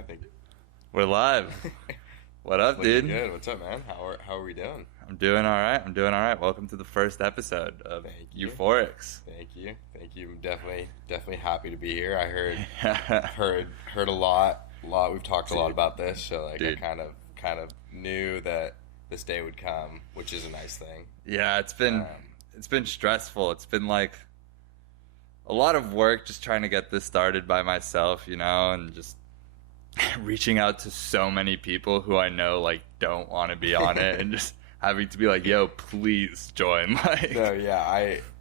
I think We're live. What up, dude? Good. What's up, man? How are we doing? I'm doing all right. Welcome to the first episode of Euphorics. Thank you. I'm definitely happy to be here. I heard a lot. We've talked a lot about this, so like Dude. I kind of knew that this day would come, which is a nice thing. Yeah, it's been stressful. It's been like a lot of work just trying to get this started by myself, and just reaching out to so many people who I know like don't want to be on it and just having to be like, yo, please join. Like, No, yeah,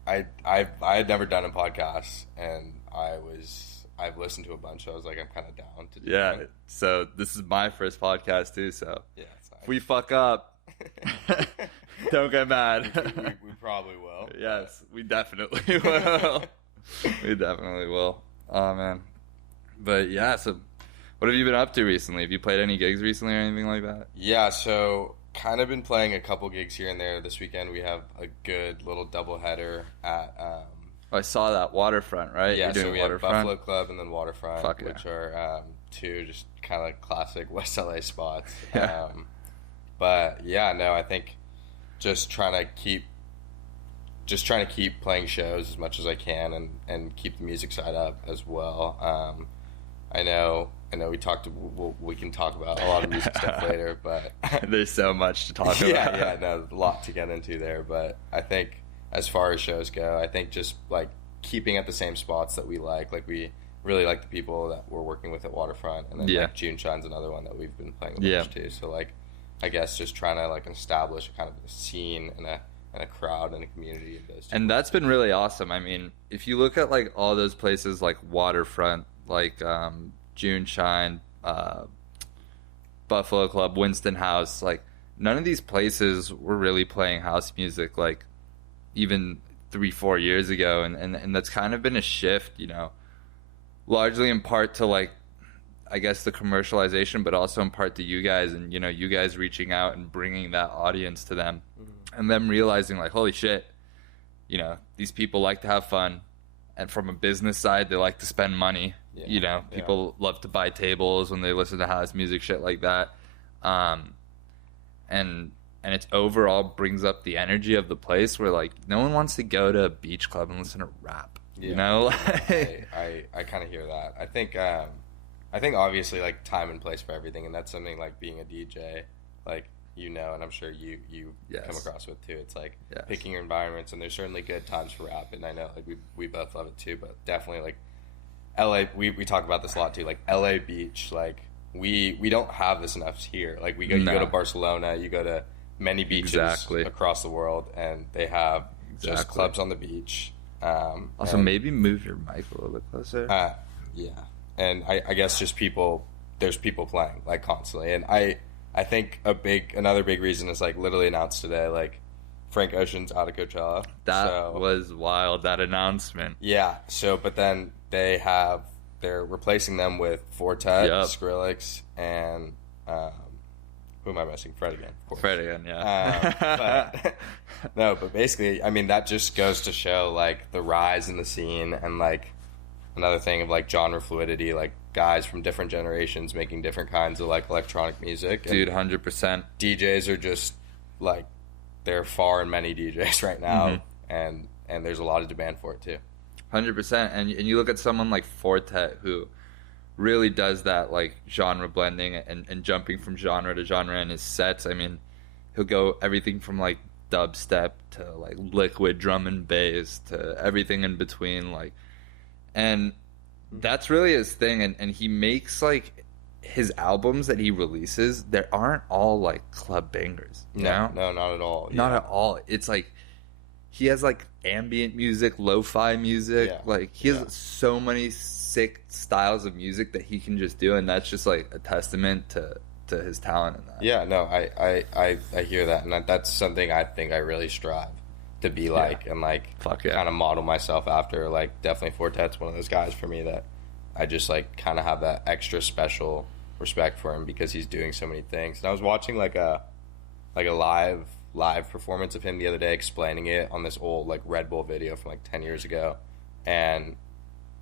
I had never done a podcast, and I've listened to a bunch. So I was like, I'm kind of down to do it. So this is my first podcast too. So Yeah, it's nice. if we fuck up, don't get mad. we probably will. Yes, we definitely will. We definitely will. Oh man, but yeah. So, what have you been up to recently? Have you played any gigs recently or anything like that? Yeah, so kind of been playing a couple gigs here and there. This weekend we have a good little doubleheader at. I saw that Waterfront, right? Yeah, You're doing so we Waterfront? have Buffalo Club and then Waterfront, Fuck yeah. which are two just kind of like classic West LA spots. Yeah. But yeah, no, I think just trying to keep playing shows as much as I can and keep the music side up as well. I know we can talk about a lot of music stuff later, but There's so much to talk about. yeah, no, a lot to get into there. But I think as far as shows go, I think just like keeping at the same spots that we like we really like the people that we're working with at Waterfront, and then like June Shine's another one that we've been playing with much too. So like, I guess just trying to like establish a kind of a scene and a crowd and a community of those two. And that's been really awesome. I mean, if you look at like all those places like Waterfront, like June Shine, Buffalo Club, Winston House, like none of these places were really playing house music like even 3-4 years ago, and that's kind of been a shift, largely in part to like, I guess, the commercialization, but also in part to you guys, and you guys reaching out and bringing that audience to them, and them realizing like, holy shit, these people like to have fun, and from a business side they like to spend money. People love to buy tables when they listen to house music, shit like that, and it overall brings up the energy of the place where like no one wants to go to a beach club and listen to rap. I kind of hear that. I think obviously like time and place for everything, and that's something like being a DJ, like and I'm sure you come across with too. It's like picking your environments, and there's certainly good times for rap, and I know like we both love it too, but definitely like LA, we talk about this a lot too, like LA beach, like we don't have this enough here. Like you go to Barcelona, you go to many beaches across the world, and they have just clubs on the beach. Also, maybe move your mic a little bit closer. Yeah, and I guess just there's people playing like constantly, and I think another big reason is like literally announced today, like Frank Ocean's out of Coachella. That was wild, that announcement. Yeah, but then they're replacing them with Fortet, Skrillex, and who am I missing? Fred again, of course. Fred again, yeah. But basically, I mean, that just goes to show like the rise in the scene, and like another thing of like genre fluidity, like guys from different generations making different kinds of like electronic music. Dude, 100%. DJs are just like, there are far and many DJs right now, and there's a lot of demand for it too. 100%. And you look at someone like Fortet, who really does that like genre blending and jumping from genre to genre in his sets. I mean, he'll go everything from like dubstep to like liquid drum and bass to everything in between, like, and that's really his thing. And he makes like his albums that he releases, they aren't all like club bangers. No, not at all. Not at all. It's like he has like ambient music, lo-fi music. Like he has so many sick styles of music that he can just do, and that's just like a testament to his talent in that. Yeah, no, I hear that, and that's something I think I really strive to be like, and like kind of model myself after. Like definitely Fortet's one of those guys for me that I just like kind of have that extra special respect for him because he's doing so many things. And I was watching like a live performance of him the other day explaining it on this old like Red Bull video from like 10 years ago, and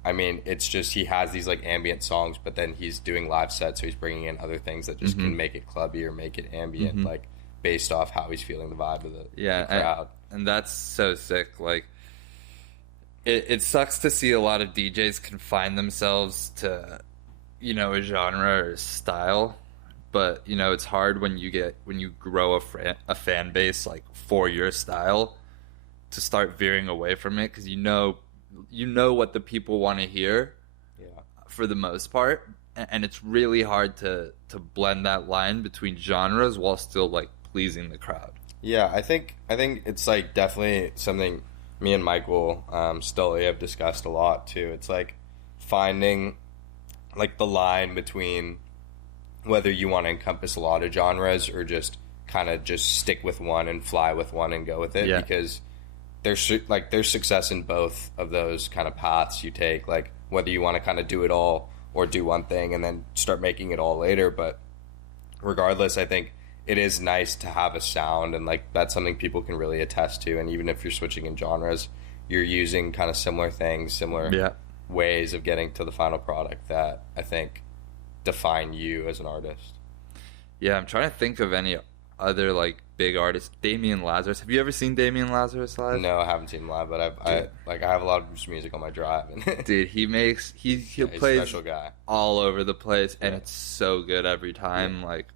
I mean, it's just he has these like ambient songs, but then he's doing live sets, so he's bringing in other things that just can make it clubby or make it ambient, like based off how he's feeling the vibe of the crowd. And that's so sick. Like, it sucks to see a lot of DJs confine themselves to, you know, a genre or a style, but you know, it's hard when you grow a fan base like for your style to start veering away from it, because you know what the people want to hear, for the most part, and it's really hard to blend that line between genres while still like pleasing the crowd. Yeah, I think it's like definitely something me and Michael Stussy have discussed a lot too. It's like finding like the line between whether you want to encompass a lot of genres or just kind of just stick with one and fly with one and go with it, because there's success in both of those kind of paths you take, like whether you want to kind of do it all or do one thing and then start making it all later. But regardless, I think it is nice to have a sound, and like that's something people can really attest to. And even if you're switching in genres, you're using kind of similar things, similar ways of getting to the final product that I think define you as an artist. Yeah, I'm trying to think of any other like big artists. Damian Lazarus. Have you ever seen Damian Lazarus live? No, I haven't seen him live, but I have a lot of his music on my drive. Dude, he plays special guy all over the place, and it's so good every time. Like,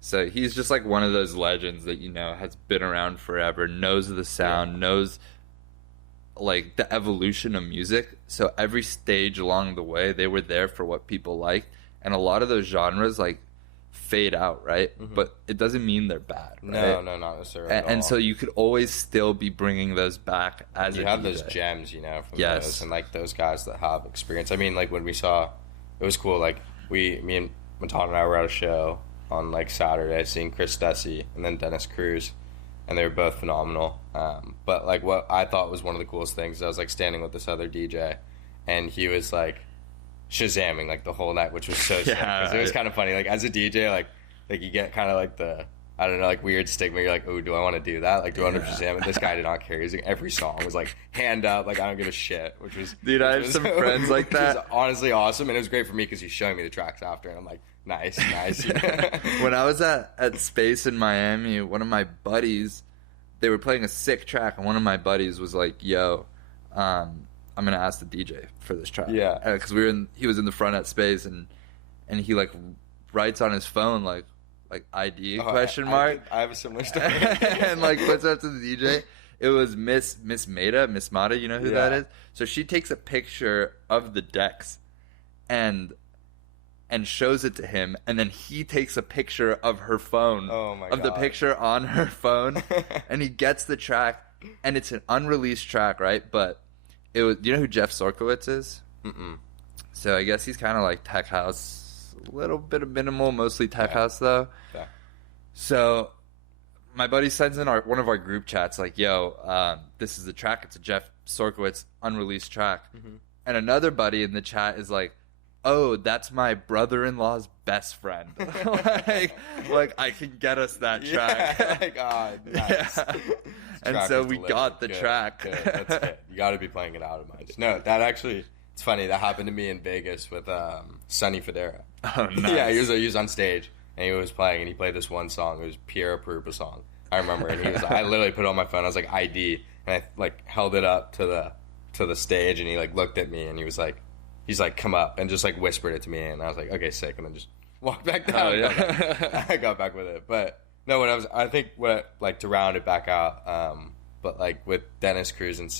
so he's just like one of those legends that, you know, has been around forever, knows the sound, knows like the evolution of music. So every stage along the way, they were there for what people liked, and a lot of those genres like fade out, right? But it doesn't mean they're bad, right? No, not necessarily. And so you could always still be bringing those back as you a have DJ. those gems, you know, from those, and like those guys that have experience. I mean, like when we saw, it was cool. Like me and Matan and I were at a show on like Saturday, seeing Chris Stussy and then Dennis Cruz, and they were both phenomenal. But like what I thought was one of the coolest things, I was like standing with this other DJ, and he was like Shazamming like the whole night, which was so sick. 'Cause it was kind of funny. Like as a DJ, like you get kind of like the, I don't know, like weird stigma. You're like, oh, do I want to do that? Like, do I want to Shazam it? This guy did not care. He's like, every song was like hand up, like I don't give a shit. Which was, dude, I have some friends like that. Which was honestly awesome, and it was great for me because he's showing me the tracks after, and I'm like, nice. When I was at Space in Miami, one of my buddies, they were playing a sick track, and one of my buddies was like, yo, I'm gonna ask the DJ for this track. Yeah, because he was in the front at Space, and he like writes on his phone like ID question mark. I have a similar story. And like puts up to the DJ. It was Miss Mata. You know who that is? So she takes a picture of the decks, and shows it to him, and then he takes a picture of her phone. Oh my God. The picture on her phone, and he gets the track, and it's an unreleased track, right? But it was, you know who Jeff Sorkowitz is? So I guess he's kind of like tech house, a little bit of minimal, mostly tech house though. Yeah. So my buddy sends in one of our group chats like, yo, this is the track. It's a Jeff Sorkowitz unreleased track. And another buddy in the chat is like, oh, that's my brother-in-law's best friend. like I can get us that track. Nice. And so we got the track. Good. That's good. You got to be playing it out of mind. No, that actually, it's funny. That happened to me in Vegas with Sonny Federa. Oh, nice. Yeah, he was on stage, and he was playing, and he played this one song. It was Pierre Perupa song. I remember, and he was. I literally put it on my phone. I was like ID, and I like held it up to the stage, and he like looked at me, and he's like, come up, and just like whispered it to me, and I was like, okay, sick, and then just walked back down. I got back with it, but no, like to round it back out, but like with Dennis Cruz and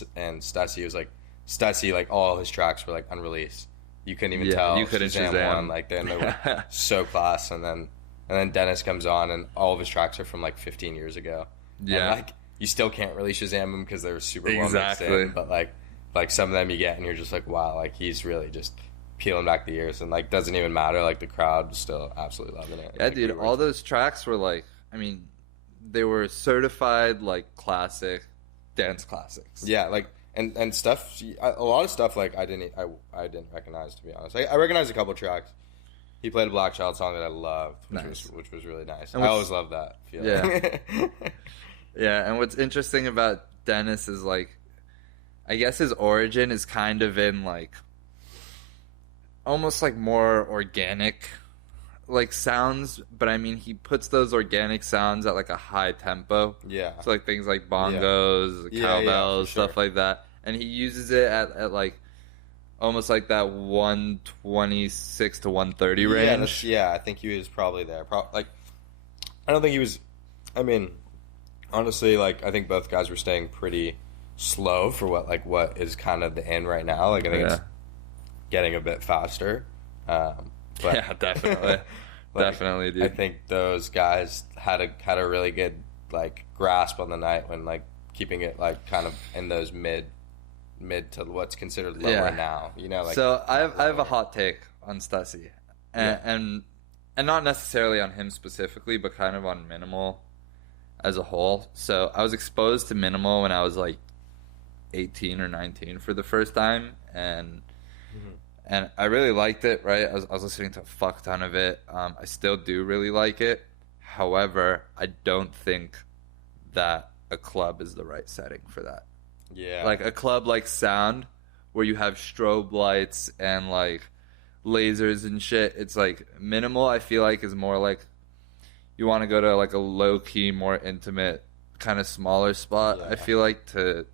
Stussy, it was like Stussy, like all his tracks were like unreleased. You couldn't even tell. You couldn't Shazam one, like they were so class, and then Dennis comes on, and all of his tracks are from like 15 years ago. Yeah, and, like you still can't really Shazam them because they were super well mixed in, but like some of them you get, and you're just like, wow, like he's really just peeling back the ears, and like doesn't even matter, like the crowd was still absolutely loving it. Yeah, like, dude, all those tracks were like, I mean, they were certified like classic dance classics. Yeah, like and stuff. A lot of stuff like I didn't recognize, to be honest. I recognized a couple tracks. He played a Black Child song that I loved, which was really nice. I always love that feeling. Yeah, yeah. And what's interesting about Dennis is like, I guess his origin is kind of in like almost like more organic like sounds, but I mean he puts those organic sounds at like a high tempo. Yeah. So like things like bongos, cowbells, stuff like that. And he uses it at like almost like that 126 to 130 range. I think he was probably there. Like I don't think he was. I mean, honestly, like I think both guys were staying pretty slow for what is kind of the end right now. Like I think it's getting a bit faster. But, yeah, definitely, definitely, dude. I think those guys had a really good like grasp on the night when like keeping it like kind of in those mid to what's considered lower now. You know, like so I have a hot take on Stussy, and not necessarily on him specifically, but kind of on Minimal as a whole. So I was exposed to Minimal when I was like 18 or 19 for the first time, and I really liked it, right? I was listening to a fuck ton of it. I still do really like it. However, I don't think that a club is the right setting for that. Yeah. Like a club like Sound, where you have strobe lights and like lasers and shit. It's like Minimal, I feel like, is more like you want to go to like a low-key, more intimate, kind of smaller spot, I feel like, to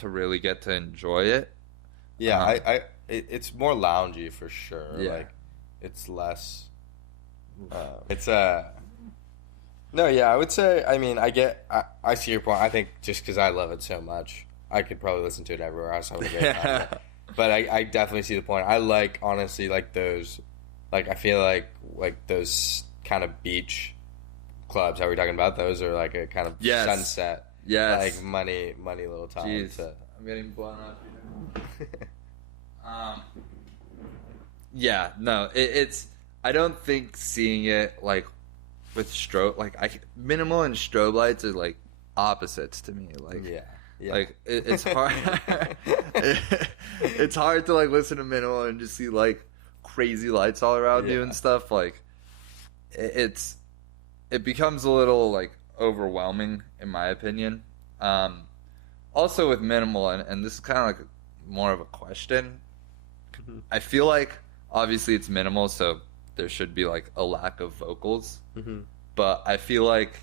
really get to enjoy it. Yeah, it's more loungy for sure. Yeah. Like, it's less. No, yeah, I would say. I mean, I see your point. I think just because I love it so much, I could probably listen to it everywhere else. I would agree. But I definitely see the point. I like, honestly, like those. Like I feel like those kind of beach clubs. How are we talking about those? Or like a kind of sunset. Yes. Like money little time. Jeez, I'm getting blown up. Yeah, no, it's. I don't think seeing it like with strobe, like Minimal and strobe lights are like opposites to me. Like, like it's hard. It's hard to like listen to Minimal and just see like crazy lights all around you and stuff. Like, it becomes a little like overwhelming in my opinion. Also with Minimal, and this is kind of like more of a question. I feel like obviously it's Minimal, so there should be like a lack of vocals. But I feel like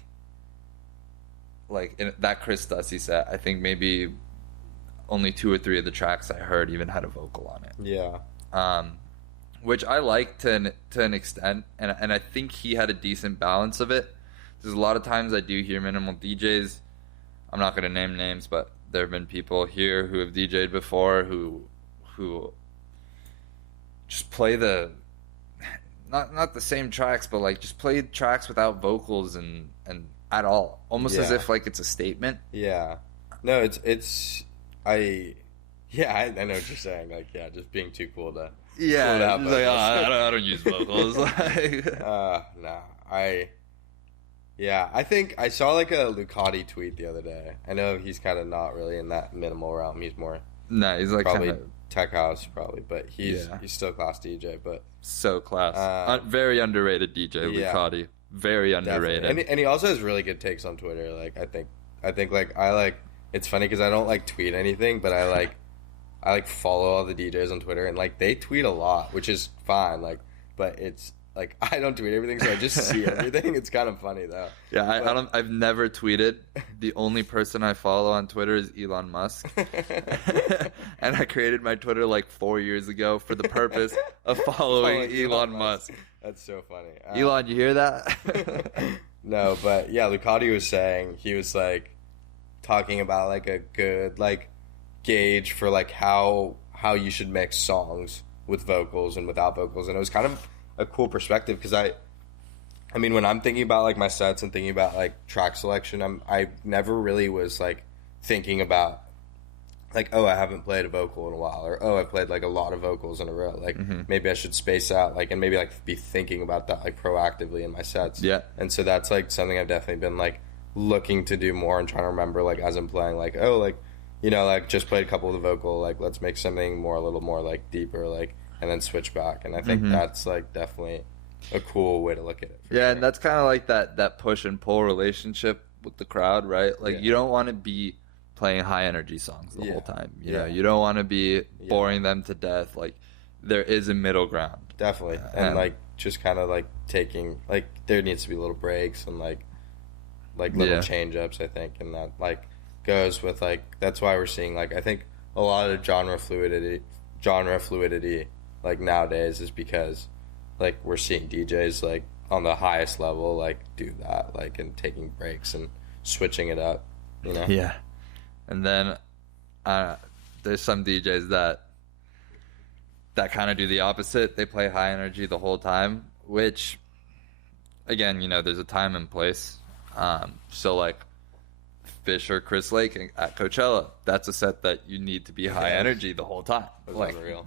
in that Chris Stussy set, I think maybe only 2 or 3 of the tracks I heard even had a vocal on it. Yeah. Which I like to an extent, and I think he had a decent balance of it. There's a lot of times I do hear Minimal DJs. I'm not going to name names, but there have been people here who have DJ'd before who just play the not the same tracks, but like just play tracks without vocals and at all, almost as if like it's a statement. Yeah. No, I know what you're saying. Like, just being too cool to. Yeah, cool to have like, I don't use vocals. Like, no, I think I saw like a Lucati tweet the other day. I know he's kind of not really in that Minimal realm. He's more. No, he's like probably kinda, tech house, probably, but he's still class DJ. But so class, very underrated DJ Lucati, very underrated. And he also has really good takes on Twitter. Like I think I like. It's funny because I don't like tweet anything, but I like follow all the DJs on Twitter, and like they tweet a lot, which is fine. Like, but it's like I don't tweet everything, so I just see everything. It's kind of funny though. Yeah, I've never tweeted. The only person I follow on Twitter is Elon Musk, and I created my Twitter like 4 years ago for the purpose of following Elon Musk. That's so funny. Elon, you hear that? No, but yeah, Lucati was saying, he was like talking about like a good like gauge for like how you should mix songs with vocals and without vocals, and it was kind of a cool perspective because I mean when I'm thinking about like my sets and thinking about like track selection, I never really was like thinking about like, oh, I haven't played a vocal in a while, or oh, I played like a lot of vocals in a row, like maybe I should space out, like, and maybe like be thinking about that like proactively in my sets. And so that's like something I've definitely been like looking to do more and trying to remember, like as I'm playing, like, oh, like, you know, like just played a couple of the vocal, like let's make something more, a little more like deeper, like, and then switch back. And I think that's like definitely a cool way to look at it. Yeah, and that's kind of like that push and pull relationship with the crowd, right? Like you don't want to be playing high energy songs the whole time. You know, Yeah. you don't want to be boring them to death. Like, there is a middle ground. Definitely. And like, just kind of like taking, like, there needs to be little breaks and like little change ups, I think. And that like goes with like, that's why we're seeing like, I think a lot of genre fluidity like nowadays is because like we're seeing DJs like on the highest level like do that, like, and taking breaks and switching it up, you know. Yeah. And then there's some DJs that kind of do the opposite. They play high energy the whole time, which again, you know, there's a time and place. So like Fisher, Chris Lake at Coachella, that's a set that you need to be high energy the whole time. Like, unreal.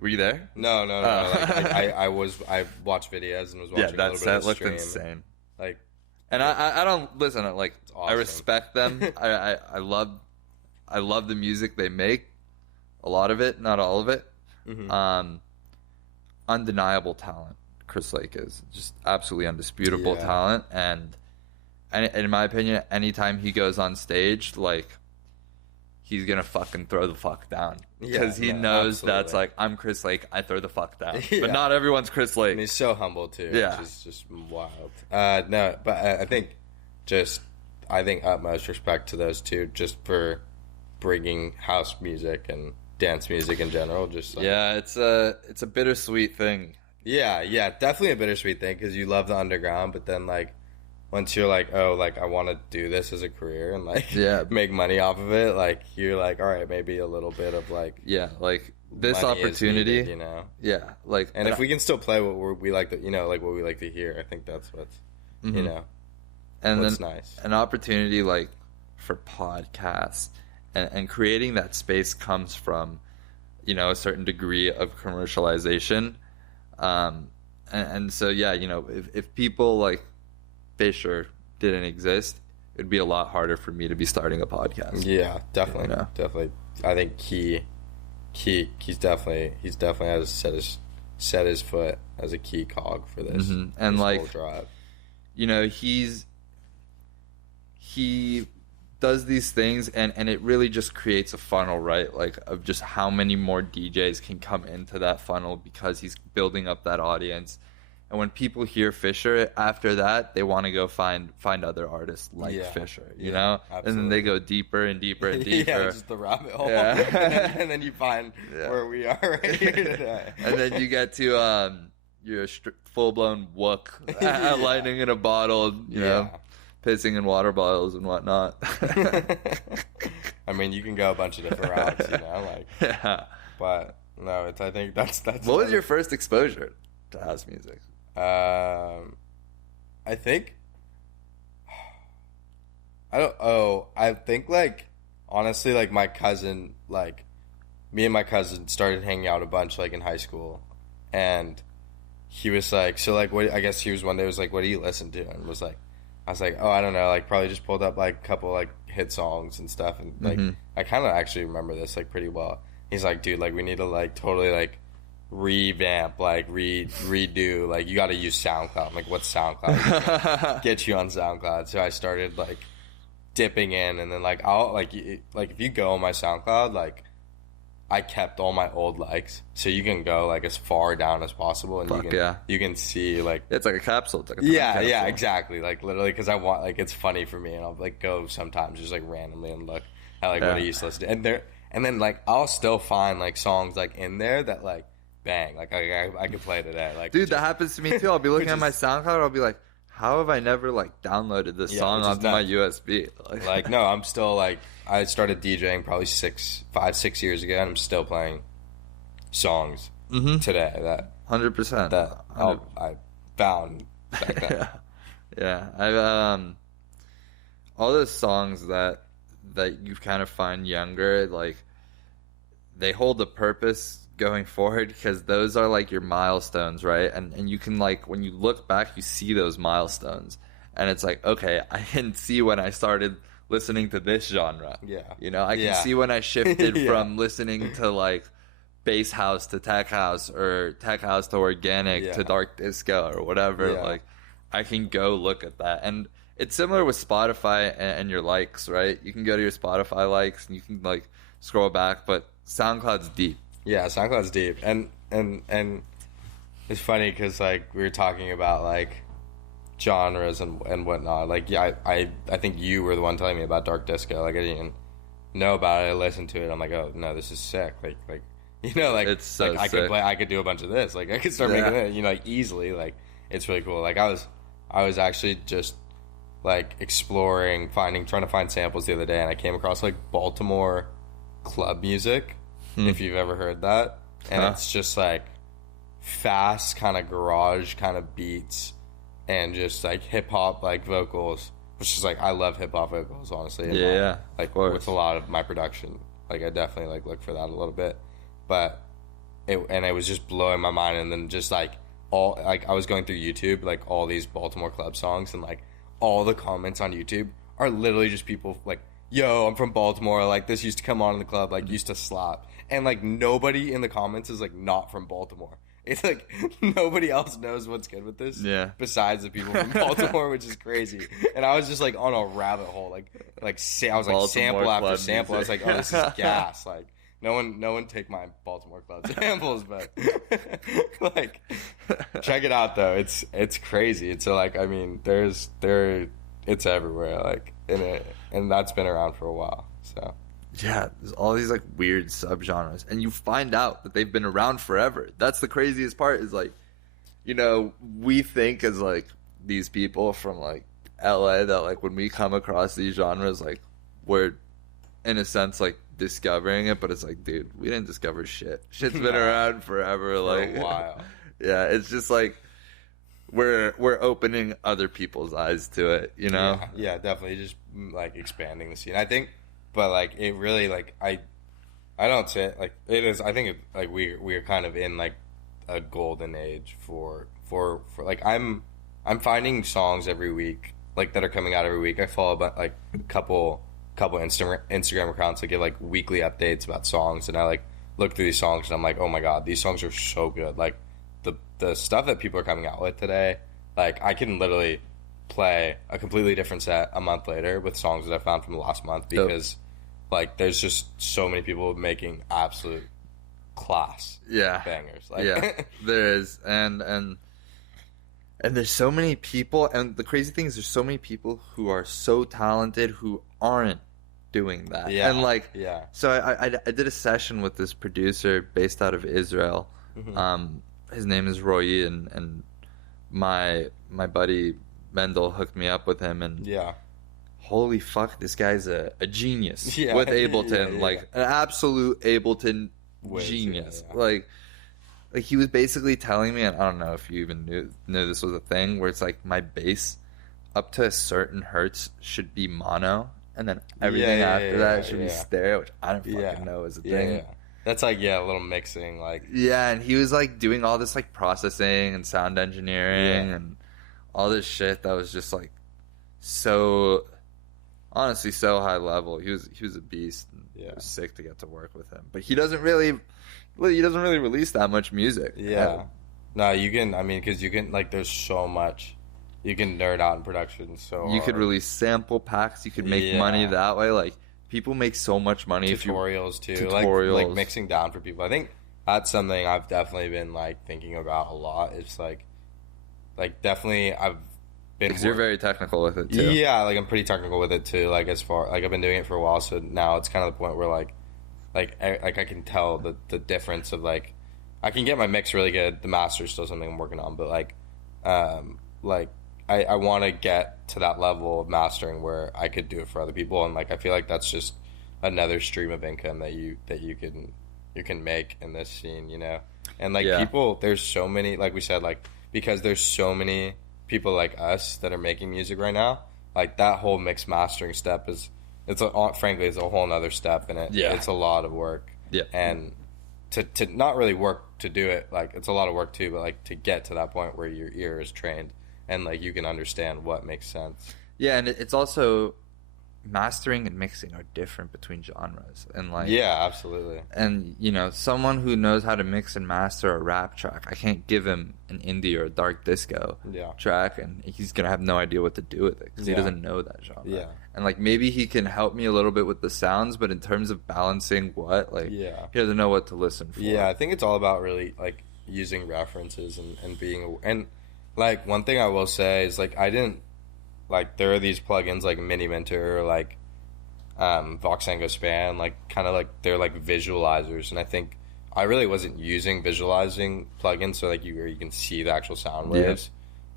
Were you there? No. I watched videos and was watching a little bit of the stream. That looked insane. Like, and I don't listen. Like, awesome. I respect them. I love the music they make. A lot of it, not all of it. Mm-hmm. Undeniable talent. Chris Lake is just absolutely undisputable talent, and in my opinion, anytime he goes on stage, like, he's gonna fucking throw the fuck down because he knows absolutely. That's like, I'm Chris Lake, I throw the fuck down. But not everyone's Chris Lake. And he's so humble too. Which is just wild. No, but I think utmost respect to those two just for bringing house music and dance music in general. Just like, it's a bittersweet thing. Yeah, definitely a bittersweet thing because you love the underground, but then like once you're like, oh, like I want to do this as a career and like make money off of it, like you're like, all right, maybe a little bit of like like this opportunity, needed, you know, like, and if we can still play what we like to, you know, like what we like to hear, I think that's what's you know, and what's then nice. An opportunity like for podcasts and creating that space comes from, you know, a certain degree of commercialization. And so, you know, if people like Fisher didn't exist, it'd be a lot harder for me to be starting a podcast. Yeah, definitely. You know? Definitely. I think he's definitely has set his foot as a key cog for this. Mm-hmm. And this like, whole drive. You know, he does these things and it really just creates a funnel, right? Like, of just how many more DJs can come into that funnel because he's building up that audience. And when people hear Fisher, after that, they want to go find other artists like Fisher, you know? Absolutely. And then they go deeper and deeper and deeper. Yeah, just the rabbit hole. Yeah. And then you find where we are right here today. And then you get to your full-blown wook, lightning in a bottle, you know? Pissing in water bottles and whatnot. I mean, you can go a bunch of different routes, you know, like. But no, I think that's. What was your first exposure to house music? I think. I think like honestly, like my cousin, like me and my cousin started hanging out a bunch like in high school, and he was like, so like what? I guess he was one day was like, what do you listen to? And was like. I was like, oh, I don't know, like probably just pulled up like a couple like hit songs and stuff, and like I kind of actually remember this like pretty well. He's like, dude, like we need to like totally like revamp, like redo, like you got to use SoundCloud. I'm like, what's SoundCloud? Get you on SoundCloud. So I started like dipping in, and then like I'll like if you go on my SoundCloud, like I kept all my old likes, so you can go like as far down as possible, and you can see like it's like a capsule. It's like a capsule. Exactly, like literally, because I want like it's funny for me, and I'll like go sometimes just like randomly and look at like what I used to listen to, and then like I'll still find like songs like in there that like bang, like I could play today, like dude, that happens to me too. I'll be looking at my SoundCloud, I'll be like, how have I never like downloaded this song onto my USB? Like no, I'm still like. I started DJing probably 5-6 years ago, and I'm still playing songs today that 100% that I found back then. I've all those songs that you kind of find younger, like they hold a purpose going forward because those are like your milestones, right? And you can like when you look back, you see those milestones, and it's like, okay, I can see when I started listening to this genre. You know, I can see when I shifted from listening to like bass house to tech house or tech house to organic to dark disco or whatever. Like I can go look at that. And it's similar with Spotify and your likes, right? You can go to your Spotify likes and you can like scroll back, but SoundCloud's deep. Yeah, SoundCloud's deep, and it's funny because like we were talking about like genres and whatnot. Like, yeah, I think you were the one telling me about dark disco. Like, I didn't even know about it. I listened to it. I'm like, oh no, this is sick. Like you know, like it's so like sick. I could do a bunch of this. Like, I could start making it, you know, like easily. Like, it's really cool. Like, I was actually just like exploring, trying to find samples the other day, and I came across like Baltimore club music. If you've ever heard that, and it's just like fast kind of garage kind of beats and just like hip hop like vocals, which is like I love hip hop vocals, honestly. Yeah, like with a lot of my production, like I definitely like look for that a little bit, but it was just blowing my mind. And then just like all like I was going through YouTube, like all these Baltimore club songs, and like all the comments on YouTube are literally just people like, yo, I'm from Baltimore, like this used to come on in the club, like used to slap. And like nobody in the comments is like not from Baltimore. It's like nobody else knows what's good with this, besides the people from Baltimore, which is crazy. And I was just like on a rabbit hole, I was like sample after sample. I was like, oh, this is gas. Like no one take my Baltimore club samples, but like check it out though. It's crazy. It's like, I mean, it's everywhere. Like and that's been around for a while. So. Yeah, there's all these like weird subgenres, and you find out that they've been around forever. That's the craziest part. Is like, you know, we think as like these people from like LA that like when we come across these genres, like we're in a sense like discovering it, but it's like, dude, we didn't discover shit. Shit's been around forever, for like a while. Yeah, it's just like we're opening other people's eyes to it, you know? Yeah, definitely, just like expanding the scene, I think. But like it really like I don't say it like it is. I think like we're kind of in like a golden age for like I'm finding songs every week like that are coming out every week. I follow about like a couple Instagram accounts that give like weekly updates about songs, and I like look through these songs and I'm like, oh my god, these songs are so good. Like the stuff that people are coming out with today, like I can literally play a completely different set a month later with songs that I found from the last month, because like there's just so many people making absolute class bangers. Like there is, and there's so many people, and the crazy thing is there's so many people who are so talented who aren't doing that. And like so I did a session with this producer based out of Israel. His name is Roy, and my buddy Mendel hooked me up with him, and holy fuck, this guy's a genius with Ableton, like an absolute Ableton genius. Like he was basically telling me, and I don't know if you even knew this was a thing, where it's like my bass up to a certain hertz should be mono, and then everything after that should be stereo, which I don't fucking know is a thing. That's like a little mixing, like and he was like doing all this like processing and sound engineering and all this shit that was just like so honestly so high level. He was a beast, and it was sick to get to work with him. But he doesn't really release that much music. No, you can, I mean, because you can, like, there's so much you can nerd out in production. So you could release sample packs, you could make money that way. Like, people make so much money. Tutorials too, like mixing down for people. I think that's something I've definitely been like thinking about a lot. It's like definitely I've been. Because you're very technical with it too. Yeah, like I'm pretty technical with it too. Like as far like I've been doing it for a while, so now it's kind of the point where like I can tell the difference of like I can get my mix really good. The master is still something I'm working on, but I want to get to that level of mastering where I could do it for other people, and like I feel like that's just another stream of income that you can make in this scene, you know. And like people, there's so many, like we said, like because there's so many people like us that are making music right now. Like that whole mix mastering step frankly it's a whole nother step, and it's a lot of work. And to not really work to do it, like it's a lot of work too, but like to get to that point where your ear is trained and like you can understand what makes sense. Yeah, and it's also mastering and mixing are different between genres, and like yeah, absolutely. And you know, someone who knows how to mix and master a rap track, I can't give him an indie or a dark disco track, and he's gonna have no idea what to do with it because he doesn't know that genre. Yeah, and like maybe he can help me a little bit with the sounds, but in terms of balancing he doesn't know what to listen for. Yeah, I think it's all about really like using references and being and like one thing I will say is like I didn't. Like, there are these plugins like Mini Minter or like Voxengo Span, like, kind of like, they're like visualizers. And I think I really wasn't using visualizing plugins so like where you can see the actual sound waves.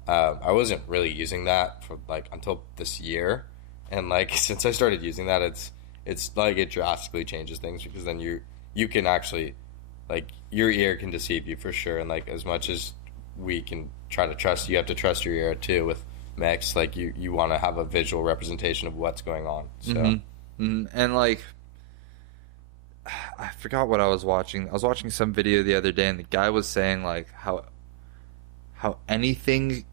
I wasn't really using that for like until this year. And like, since I started using that, it's like it drastically changes things because then you can actually, like, your ear can deceive you for sure. And like, as much as we can try to trust, you have to trust your ear too with mix. Like you want to have a visual representation of what's going on. So and like I forgot what I was watching. I was watching some video the other day, and the guy was saying like how any key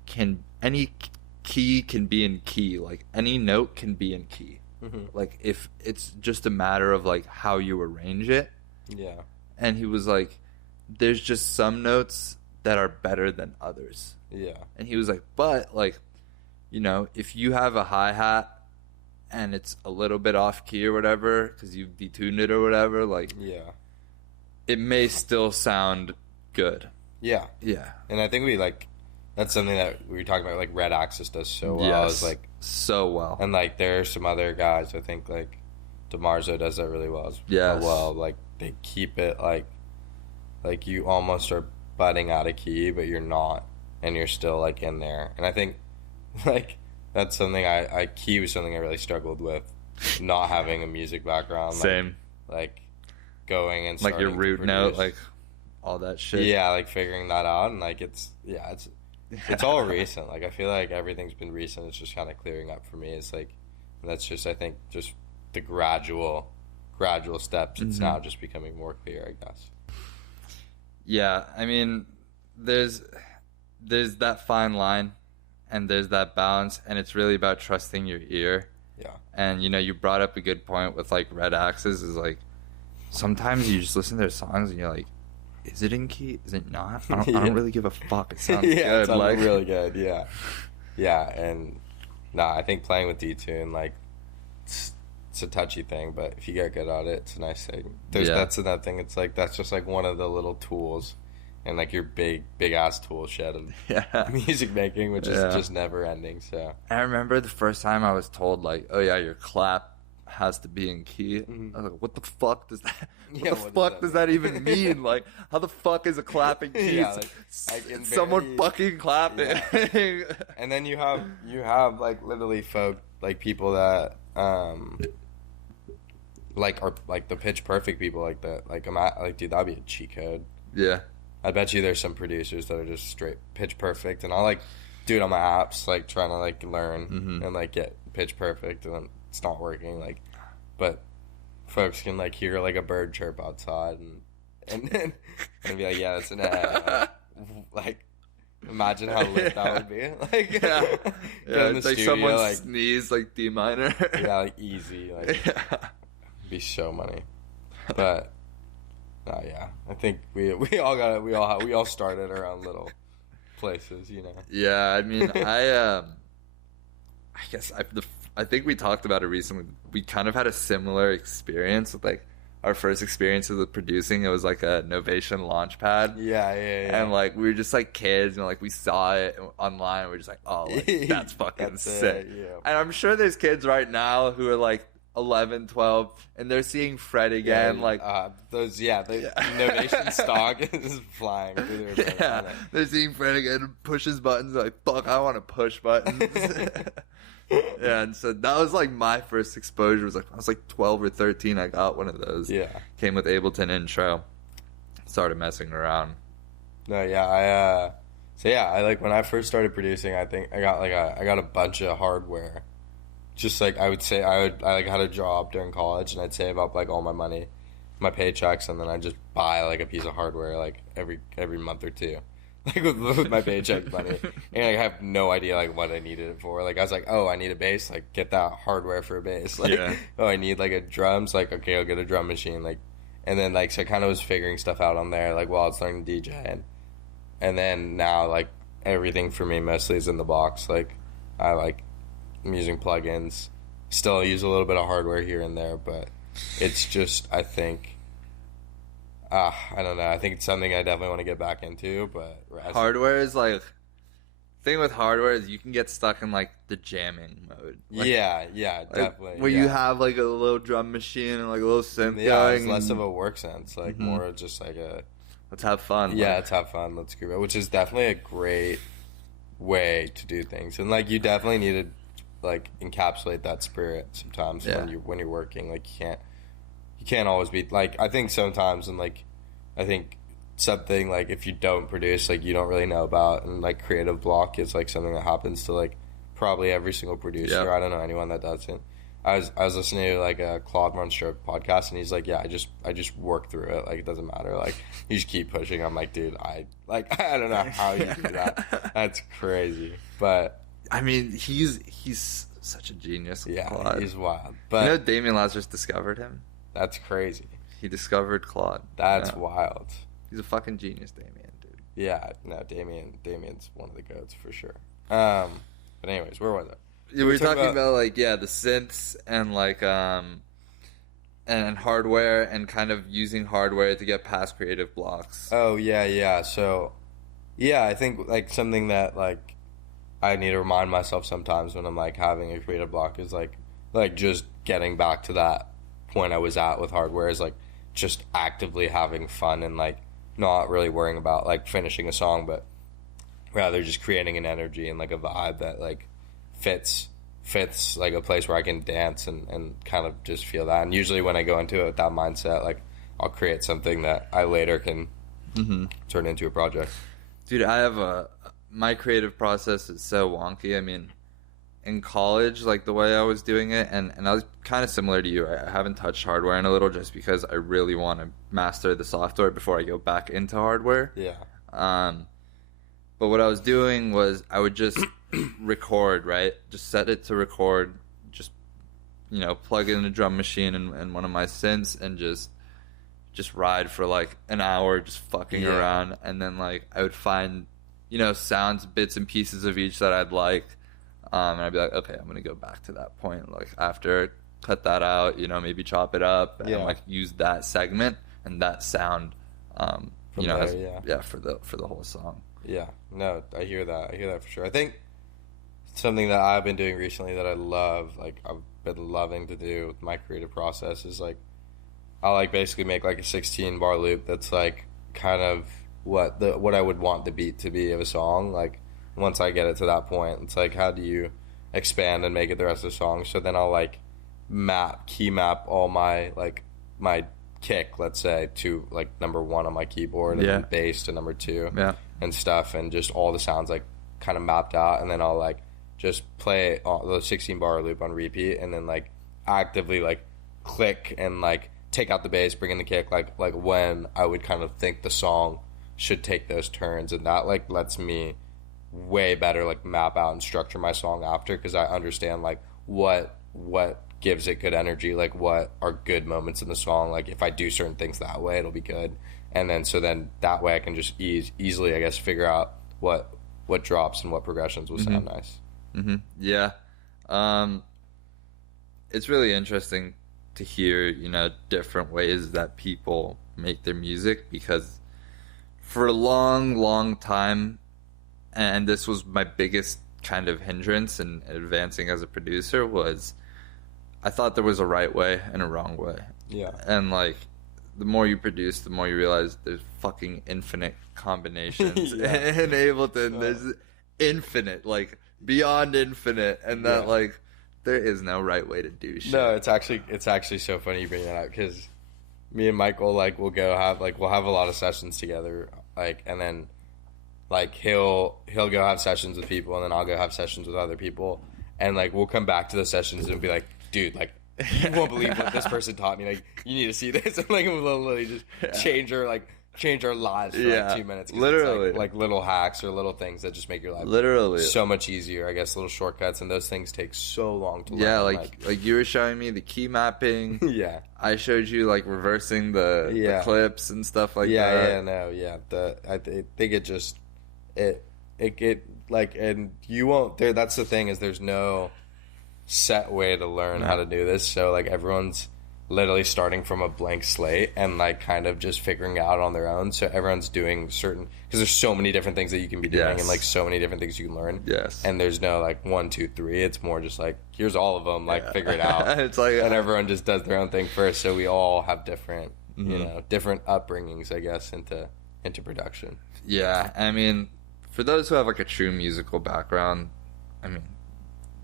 can be in key, like any note can be in key. Like if it's just a matter of like how you arrange it. Yeah. And he was like, there's just some notes that are better than others. Yeah. And he was like, but like, you know, if you have a hi-hat and it's a little bit off key or whatever because you've detuned it or whatever, like, it may still sound good. Yeah. Yeah. And I think that's something that we were talking about, like Red Axis does so well. Yes, like, so well. And like there are some other guys, I think like DeMarzo does that really well as well. Like they keep it like you almost are butting out of key, but you're not, and you're still like in there. And I think like that's something key was something I really struggled with, not having a music background. Same. Like going and like your root note, like all that shit. Yeah, like figuring that out, and like it's all recent. Like I feel like everything's been recent. It's just kind of clearing up for me. It's like that's just I think just the gradual steps. It's now just becoming more clear, I guess. Yeah, I mean, there's that fine line. And there's that balance, and it's really about trusting your ear. Yeah. And, you know, you brought up a good point with, like, Red Axis is, like, sometimes you just listen to their songs, and you're like, is it in key? Is it not? I don't really give a fuck. It sounds good. It sounds really good, yeah. Yeah, and, I think playing with Detune, like, it's a touchy thing, but if you get good at it, it's a nice thing. That's another thing. It's, like, that's just, like, one of the little tools. And like your big ass tool shed of music making, which is just never ending. So I remember the first time I was told like, oh yeah, your clap has to be in key. I was like, what the fuck does that? What the fuck does that even mean? Like, how the fuck is a clap in key? Someone fucking clapping. Yeah. And then you have like literally folk like people that like are like the pitch perfect people like that. Like dude, that'd be a cheat code. Yeah. I bet you there's some producers that are just straight pitch perfect, and I'll like do it on my apps, like trying to like learn and like get pitch perfect, and then it's not working. Like, but folks can like hear like a bird chirp outside, and be like, yeah, that's an like. Imagine how lit that would be. Like, it's like studio, someone like, sneeze like D minor. Yeah, like easy. Like, it'd be so money, but. Yeah, I think we all started our own little places, you know. Yeah, I mean, I guess I think we talked about it recently. We kind of had a similar experience with like our first experiences with producing. It was like a Novation Launchpad. Yeah. And like we were just like kids, and like we saw it online. And we are just like, oh, like, that's fucking sick. Yeah. And I'm sure there's kids right now who are like 11, 12, and they're seeing Fred again. Like the Novation stock is flying through their brain. They're seeing Fred again, pushes buttons. Like, fuck, I want to push buttons. And so that was like my first exposure. Was like I was like 12 or 13. I got one of those. Yeah, came with Ableton Intro. Started messing around. No, yeah, I like when I first started producing. I think I got a bunch of hardware. Just like I would say, I like had a job during college, and I'd save up like all my money, my paychecks, and then I'd just buy like a piece of hardware like every month or two. like with my paycheck money, and I have no idea like what I needed it for. Like I was like, oh, I need a bass, like get that hardware for a bass. Like, oh, I need like a drums, like okay, I'll get a drum machine, like, and then like so I kind of was figuring stuff out on there, like while I was learning DJ, and then now like everything for me mostly is in the box. Like I'm using plugins, still use a little bit of hardware here and there, but it's just I think. I don't know. I think it's something I definitely want to get back into, but hardware is like thing with hardware is you can get stuck in like the jamming mode. Like, yeah, like, definitely. Where you have like a little drum machine and like a little synth going. It's less of a work sense, like more just like a let's have fun. Yeah, let's have fun. Let's groove it, which is definitely a great way to do things, and like you definitely need to like encapsulate that spirit sometimes when you're working. Like you can't always be like I think sometimes, and like I think something like if you don't produce, like you don't really know about, and like creative block is like something that happens to like probably every single producer. Yep. I don't know anyone that doesn't. I was listening to like a Claude Von-Stroke podcast, and he's like, yeah, I just work through it. Like it doesn't matter. Like you just keep pushing. I'm like, dude, I don't know how you do that. That's crazy. But I mean, he's such a genius. Yeah, Claude. He's wild. But Damien Lazarus discovered him. That's crazy. He discovered Claude. That's wild. He's a fucking genius, Damien, dude. Yeah, no, Damien's one of the goats for sure. But anyways, where was it? We were talking about like the synths and like and hardware and kind of using hardware to get past creative blocks. Oh yeah. So yeah, I think like something that like I need to remind myself sometimes when I'm like having a creative block is like just getting back to that point I was at with hardware is like just actively having fun and like not really worrying about like finishing a song, but rather just creating an energy and like a vibe that like fits like a place where I can dance and kind of just feel that. And usually when I go into it with that mindset, like I'll create something that I later can turn into a project. Dude, I have my creative process is so wonky. I mean, in college, like the way I was doing it, and I was kind of similar to you. I haven't touched hardware in a little just because I really want to master the software before I go back into hardware. Yeah. But what I was doing was I would just record, right? Just set it to record, just, plug in a drum machine and one of my synths and just ride for like an hour just fucking around. And then like I would find, sounds, bits and pieces of each that I'd like. And I'd be like, okay, I'm going to go back to that point. Like after, cut that out, maybe chop it up and like use that segment and that sound, for the whole song. Yeah, no, I hear that for sure. I think something that I've been doing recently that I love, like I've been loving to do with my creative process is like, I'll like basically make like a 16 bar loop that's like kind of what I would want the beat to be of a song. Like once I get it to that point, it's like, how do you expand and make it the rest of the song? So then I'll like key map all my kick, let's say, to like number 1 on my keyboard and then bass to number 2 and stuff, and just all the sounds like kind of mapped out, and then I'll like just play the 16 bar loop on repeat, and then like actively like click and like take out the bass, bring in the kick, like when I would kind of think the song should take those turns, and that like lets me way better like map out and structure my song after, because I understand like what gives it good energy, like what are good moments in the song, like if I do certain things that way it'll be good, and then so then that way I can just easily I guess figure out what drops and what progressions will sound nice. Yeah. It's really interesting to hear different ways that people make their music, because for a long time, and this was my biggest kind of hindrance in advancing as a producer, was I thought there was a right way and a wrong way. Yeah. And like the more you produce, the more you realize there's fucking infinite combinations in Ableton. There's infinite, like beyond infinite, and that like there is no right way to do shit. No, it's actually so funny you bring that up, because me and Michael like we'll have a lot of sessions together, like, and then like he'll go have sessions with people, and then I'll go have sessions with other people, and like we'll come back to the sessions and be like, dude, like you won't believe what this person taught me, like you need to see this, and like we'll literally just change our like change our lives for like 2 minutes. Literally. It's like little hacks or little things that just make your life literally so much easier. I guess little shortcuts, and those things take so long to learn. Yeah, like you were showing me the key mapping. Yeah. I showed you like reversing the clips and stuff like that. I think it just like, and you won't there. That's the thing, is there's no set way to learn how to do this. So like everyone's literally starting from a blank slate and like kind of just figuring out on their own. So everyone's doing certain, because there's so many different things that you can be doing and like so many different things you can learn. Yes. And there's no like 1, 2, 3. It's more just like, here's all of them, like figure it out. It's like, and everyone just does their own thing first. So we all have different, you know, different upbringings, I guess, into production. Yeah. I mean, for those who have like a true musical background, I mean,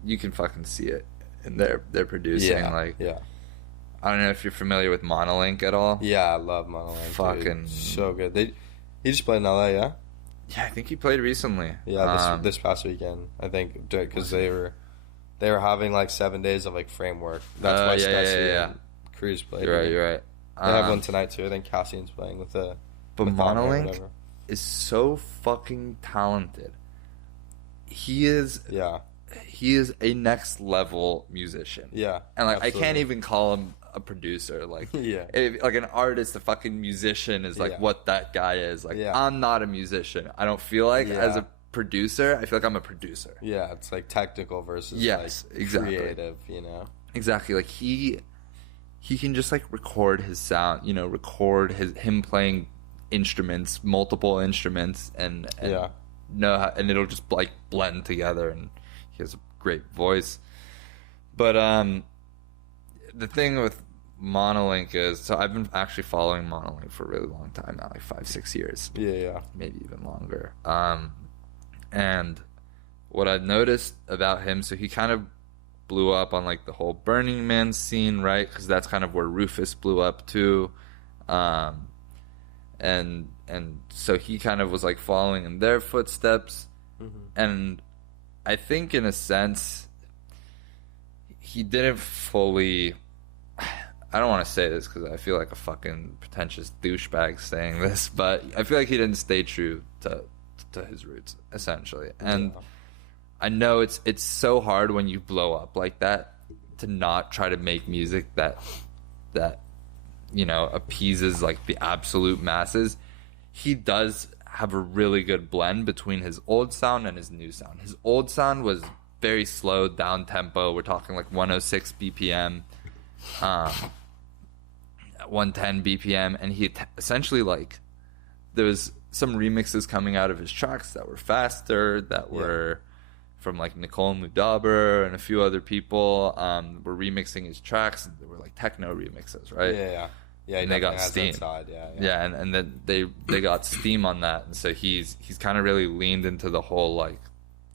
you can fucking see it in their producing. I don't know if you're familiar with Monolink at all. Yeah, I love Monolink. Fucking dude. So good. He just played in LA, yeah? Yeah, I think he played recently. Yeah, this past weekend, I think, because they were having like 7 days of like framework. That's why Stussy and Cruz played. You're right. They have one tonight too. I think Cassian's playing with the. But Monolink is so fucking talented. He is. Yeah. He is a next level musician. Yeah. And like absolutely. I can't even call him a producer. Like like an artist, a fucking musician is like what that guy is. Like I'm not a musician. I don't feel like as a producer. I feel like I'm a producer. Yeah, it's like technical versus exactly. creative, you know. Exactly. Like he can just like record his sound, you know, record him playing instruments, multiple instruments and know how, and it'll just like blend together, and he has a great voice. But the thing with Monolink is, so I've been actually following Monolink for a really long time now, like 5-6 years. Yeah. Maybe even longer. And what I've noticed about him, so he kind of blew up on like the whole Burning Man scene, right? Because that's kind of where Rufus blew up too. And so he kind of was like following in their footsteps. Mm-hmm. And I think in a sense, he didn't fully, I don't want to say this because I feel like a fucking pretentious douchebag saying this, but I feel like he didn't stay true to his roots, essentially. And I know it's so hard when you blow up like that to not try to make music that you know appeases like the absolute masses. He does have a really good blend between his old sound and his new sound. His old sound was very slow, down tempo. We're talking like 106 BPM, 110 BPM, and he essentially like there was some remixes coming out of his tracks that were faster, that were from like Nicole Mudaber and a few other people were remixing his tracks. They were like techno remixes, right? Yeah, and they got steam. And then they got steam on that, and so he's kind of really leaned into the whole like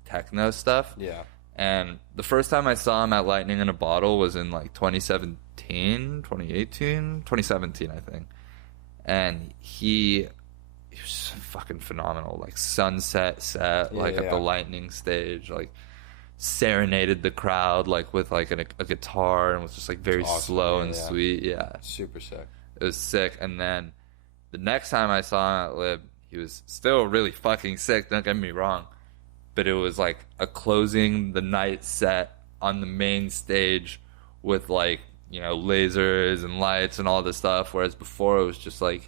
techno stuff. Yeah. And the first time I saw him at Lightning in a Bottle was in like 2017, I think. And he was fucking phenomenal. Like sunset set, like at the Lightning stage, like serenaded the crowd like with like a guitar, and was just like very slow and sweet. Yeah. Super sick. It was sick. And then the next time I saw him at Lib, he was still really fucking sick, don't get me wrong. But it was like a closing the night set on the main stage with like, you know, lasers and lights and all this stuff. Whereas before it was just like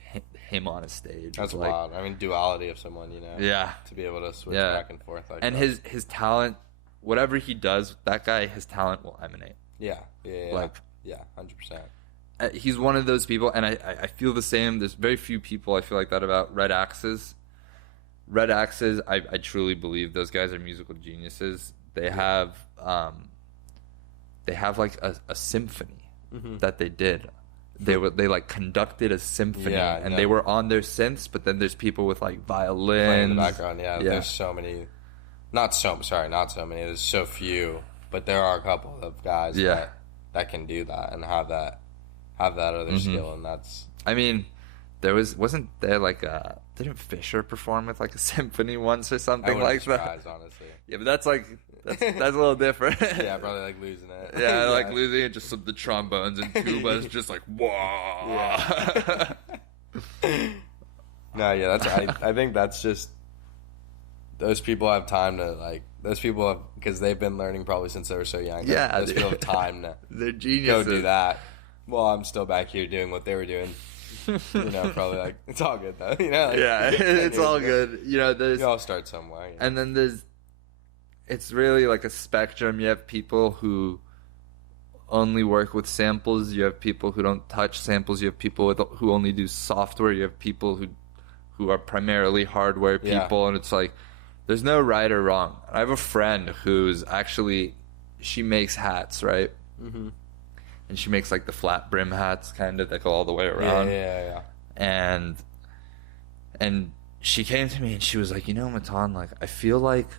him on a stage. That's like, wild. I mean, duality of someone, you know? Yeah. To be able to switch back and forth like and that. his talent, whatever he does, that guy, his talent will emanate. Yeah. Like, 100%. He's one of those people, and I feel the same. There's very few people I feel like that about. Red Axes, I truly believe those guys are musical geniuses. They have like a symphony that they did. They like conducted a symphony, and they were on their synths. But then there's people with like violins playing in the background. There's so many. Not so many. There's so few, but there are a couple of guys that can do that and have that other skill, and that's. I mean, wasn't there like didn't Fisher perform with like a symphony once or something like that? Honestly. Yeah, but that's a little different. Yeah, probably like losing it. Yeah, like losing it. Just the trombones and tubas, just like whoa. No, yeah, I think that's just those people have time to like. Those people have, because they've been learning probably since they were so young. Yeah, those people have time to they're geniuses. go do that. Well, I'm still back here doing what they were doing. Probably like it's all good though. Like, yeah, it's all good. You all start somewhere. And then it's really like a spectrum. You have people who only work with samples. You have people who don't touch samples. You have people who only do software. You have people who are primarily hardware people, and it's like there's no right or wrong. I have a friend who's actually, she makes hats, right? Mm-hmm. And she makes like the flat brim hats, kind of, that go all the way around. Yeah. And she came to me and she was like, Matan, like I feel like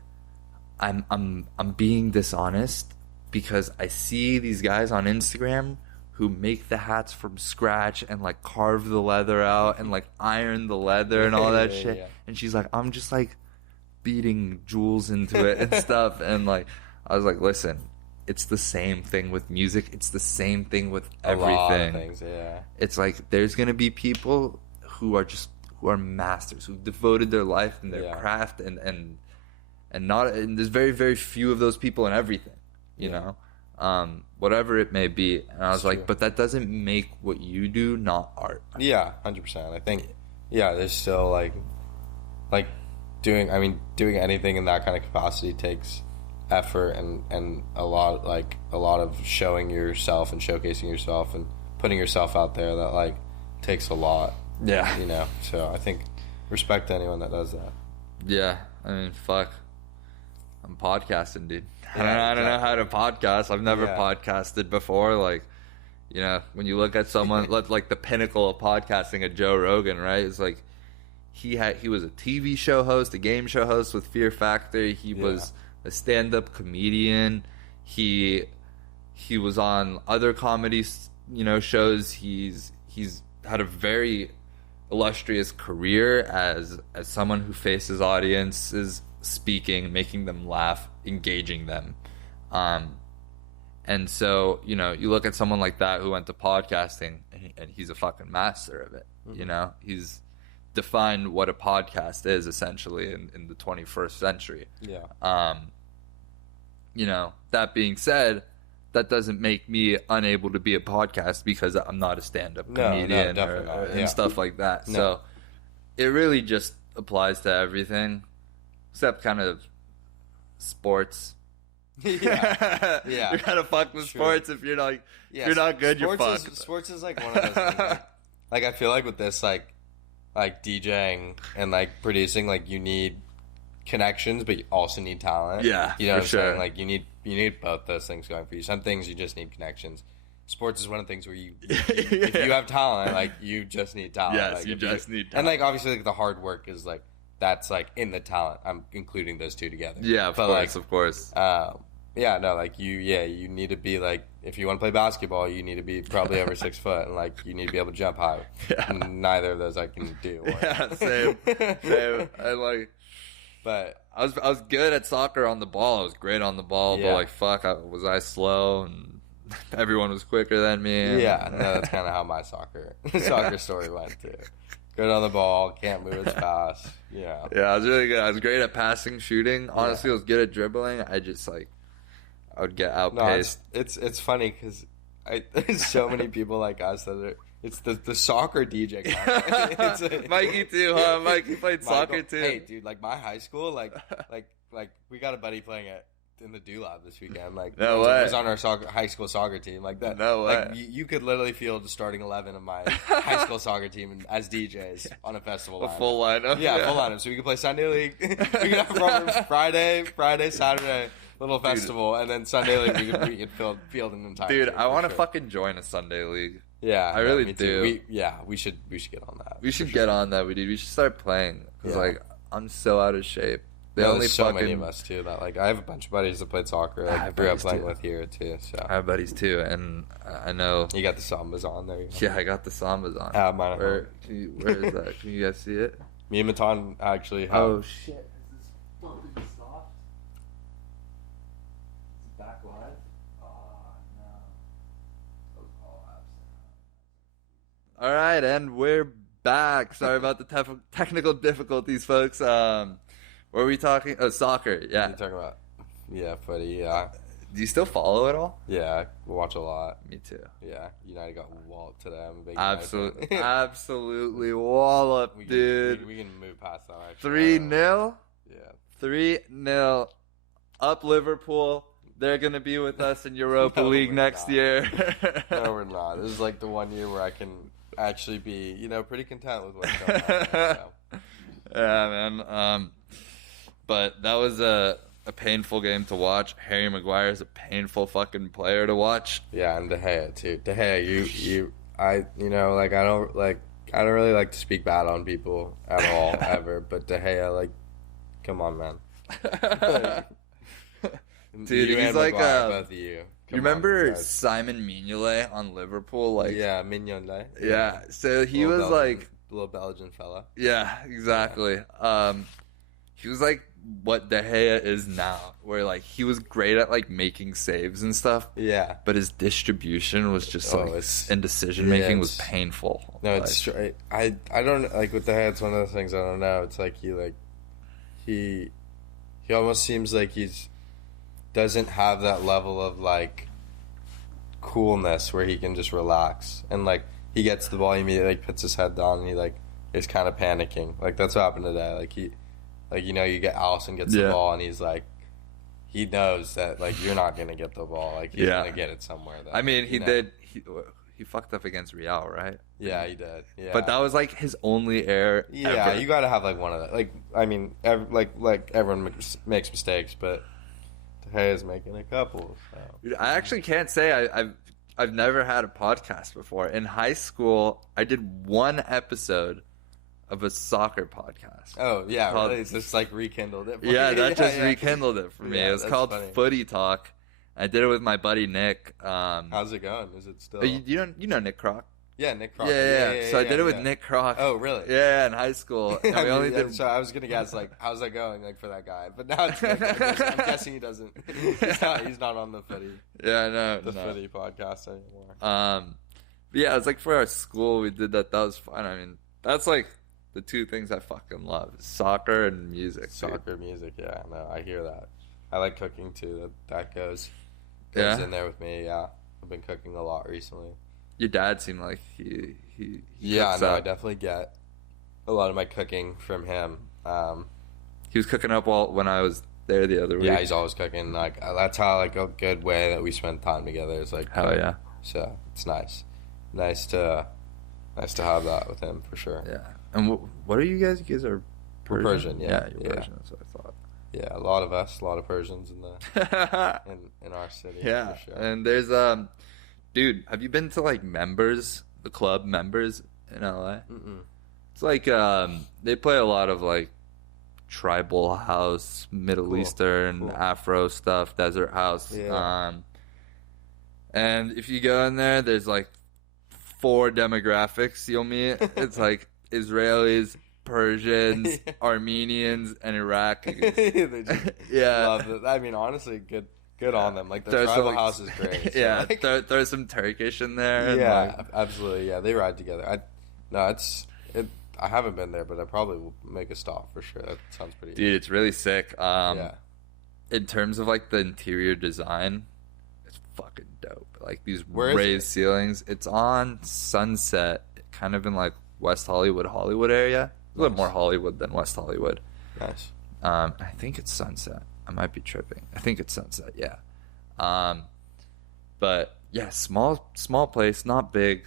I'm being dishonest because I see these guys on Instagram who make the hats from scratch and like carve the leather out and like iron the leather and all that shit. Yeah. And she's like, I'm just like beating jewels into it and stuff. And like, I was like, listen, it's the same thing with music. It's the same thing with everything. A lot of things, yeah. It's like there's gonna be people who are masters, who've devoted their life and their craft and there's very, very few of those people in everything, you know? Whatever it may be. And I was like, but that doesn't make what you do not art. Yeah, 100%. I think, there's still like doing anything in that kind of capacity takes effort and a lot of showing yourself and showcasing yourself and putting yourself out there that like takes a lot. Yeah. So I think respect to anyone that does that. Yeah. I mean, fuck. I'm podcasting, dude. I don't know how to podcast. I've never podcasted before. Like, when you look at someone like the pinnacle of podcasting, at Joe Rogan, right? It's like he was a TV show host, a game show host with Fear Factor. He was a stand-up comedian. He was on other comedy, shows. He's had a very illustrious career as someone who faces audiences, speaking, making them laugh, engaging them. And so, you look at someone like that who went to podcasting and he's a fucking master of it. Mm-hmm. He's defined what a podcast is essentially in the 21st century. Yeah. That being said, that doesn't make me unable to be a podcast because I'm not a stand-up comedian and stuff like that. No. So it really just applies to everything except kind of sports. Yeah. You're kind of fucked with sports if you're like, if you're not good, you're fucked. Sports is like one of those things. Like I feel like with this, like DJing and like producing, like you need connections, but you also need talent. Yeah, you know what I'm saying? Like you need both those things going for you. Some things you just need connections. Sports is one of the things where if you have talent, like you just need talent. Yes, like, you just need talent. And like obviously like the hard work is like that's like in the talent. I'm including those two together. Yeah, of course. Like you need to be like, if you want to play basketball, you need to be probably over 6 foot, and like you need to be able to jump high. Yeah. Neither of those I can do. Yeah, same. But I was good at soccer on the ball. I was great on the ball, but like fuck, was I slow and everyone was quicker than me. Yeah, no, that's kind of how my soccer story went too. Good on the ball, can't move as fast. Yeah, I was really good. I was great at passing, shooting. Honestly, I was good at dribbling. I would get outpaced. No, it's funny because there's so many people like us that it's the soccer DJ guy. Mikey too, huh? Mikey played soccer too. Hey, dude, like my high school, like we got a buddy playing in the Do-Lab this weekend. Like, no way. He was on our high school soccer team. Like that. No way. Like you could literally field the starting 11 of my high school soccer team as DJs on a festival lineup. Full lineup. Yeah, full lineup. So we could play Sunday League. We could have Friday, Saturday. Little festival, and then Sunday League we could field an entire. Dude, I want to fucking join a Sunday League. Yeah, I really do. We should get on that. We should get on that. We should start playing because like I'm so out of shape. There's so many of us too that like I have a bunch of buddies that played soccer. Like I grew up playing with here too. So I have buddies too, and I know you got the Sambas on there. Yeah, I got the Sambas on. Mine. Where is that? Can you guys see it? Me and Matan actually have. Oh shit! Is this fucking soft? Back live? Oh no. All right, and we're back. Sorry about the technical difficulties, folks. What were we talking? Oh, soccer. Yeah. You're talking about footy. Yeah. Do you still follow it all? Yeah, I watch a lot. Me too. Yeah, United got walloped today. I'm a big absolutely walloped, dude. We can move past that. Actually. 3-0. Yeah. 3-0. Up Liverpool. They're gonna be with us in Europa League next year. No, we're not. This is like the one year where I can actually be, pretty content with what's going on. So. Yeah, man. But that was a painful game to watch. Harry Maguire is a painful fucking player to watch. Yeah, and De Gea too. De Gea, I don't really like to speak bad on people at all ever, but De Gea, like, come on, man. Dude, he's like both of you. You remember Simon Mignolet on Liverpool? Like, yeah, Mignolet. Yeah, so he was like little Belgian fella. Yeah, exactly. He was like what De Gea is now, where like he was great at like making saves and stuff. Yeah, but his distribution was just and decision making was painful. No, it's straight. I don't like with De Gea. It's one of the things I don't know. It's like he almost seems like he's doesn't have that level of like coolness where he can just relax and like he gets the ball, he immediately like puts his head down and he like is kind of panicking. Like that's what happened today. Like you get Allison gets the ball and he's like he knows that like you're not gonna get the ball. Like he's gonna get it somewhere. That, I mean, he did. He fucked up against Real, right? Yeah, he did. Yeah, but that was like his only error. Yeah, ever. You gotta have like one of that. Like I mean, like everyone makes mistakes, but De Gea is making a couple. So. Dude, I actually can't say I've never had a podcast before. In high school, I did one episode of a soccer podcast. Oh yeah, really? It's just like rekindled it. Yeah, that just rekindled it for me. It was called Footy Talk. I did it with my buddy Nick. How's it going? Is it still? You know Nick Kroc? Yeah, Nick Kroc. Yeah. So I did it with Nick Kroc. Oh, really? Yeah, in high school. And we only did. So I was gonna guess like, how's that going like for that guy? But now it's like, I'm guessing he doesn't. He's not on the footy. Yeah, no, the footy podcast anymore. But yeah, it's like for our school we did that. That was fun. I mean, that's like the two things I fucking love: soccer and music. Soccer, music. Yeah, no, I hear that. I like cooking too. That goes in there with me. Yeah, I've been cooking a lot recently. Your dad seemed like he yeah, no, I definitely get a lot of my cooking from him. He was cooking up when I was there the other week. Yeah, he's always cooking. Like that's how like a good way that we spend time together is like. Hell yeah! So it's nice to have that with him for sure. Yeah, and what are you guys? You guys are Persian. Persian, yeah, you're Persian. That's what I thought. Yeah, a lot of Persians in the in our city. Yeah, for sure. And there's dude, have you been to like the club members in LA? Mm-mm. It's like they play a lot of like tribal house, Middle Eastern, Afro stuff, desert house. Yeah. And if you go in there, there's like 4 demographics you'll meet. It's like Israelis, Persians, Armenians, and Iraqis. They just love it. I mean, honestly, good on them. Like the tribal house is great. So yeah, there's some Turkish in there. Yeah, and absolutely. Yeah, they ride together. I haven't been there, but I probably will make a stop for sure. That sounds pretty. Dude, it's really sick. In terms of like the interior design, it's fucking dope. Like these raised ceilings. It's on Sunset, kind of in like West Hollywood area. A little more Hollywood than West Hollywood. Nice. I think it's Sunset. I might be tripping. I think it's Sunset, yeah. But yeah, small place, not big.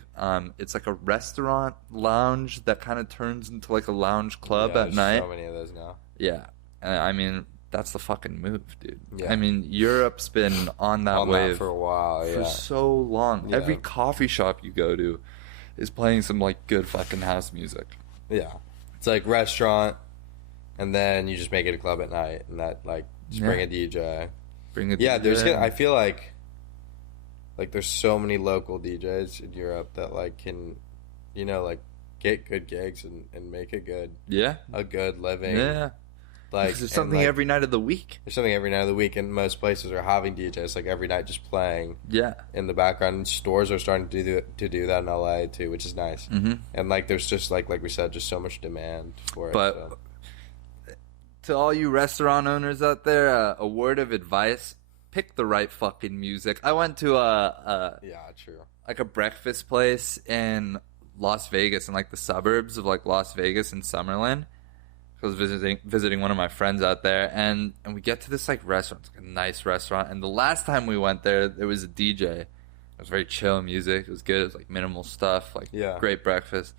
It's like a restaurant lounge that kind of turns into like a lounge club at night. So many of those now. Yeah, I mean that's the fucking move, dude. Yeah. I mean Europe's been on that wave for a while, for so long. Yeah. Every coffee shop you go to is playing some like good fucking house music. Yeah, it's like restaurant, and then you just make it a club at night, and that like. Just bring a DJ. I feel like there's so many local DJs in Europe that like can, like get good gigs and make a good living. Yeah. Like, there's something every night of the week. There's something every night of the week, and most places are having DJs like every night just playing. Yeah. In the background, and stores are starting to do that in LA too, which is nice. Mm-hmm. And like, there's just like we said, just so much demand for it. But to all you restaurant owners out there, a word of advice: pick the right fucking music. I went to true. Like a breakfast place in Las Vegas, in like the suburbs of like Las Vegas in Summerlin. I was visiting one of my friends out there, and we get to this like restaurant. It's like a nice restaurant, and the last time we went there was a DJ. It was very chill music. It was good. It was like minimal stuff, like great breakfast.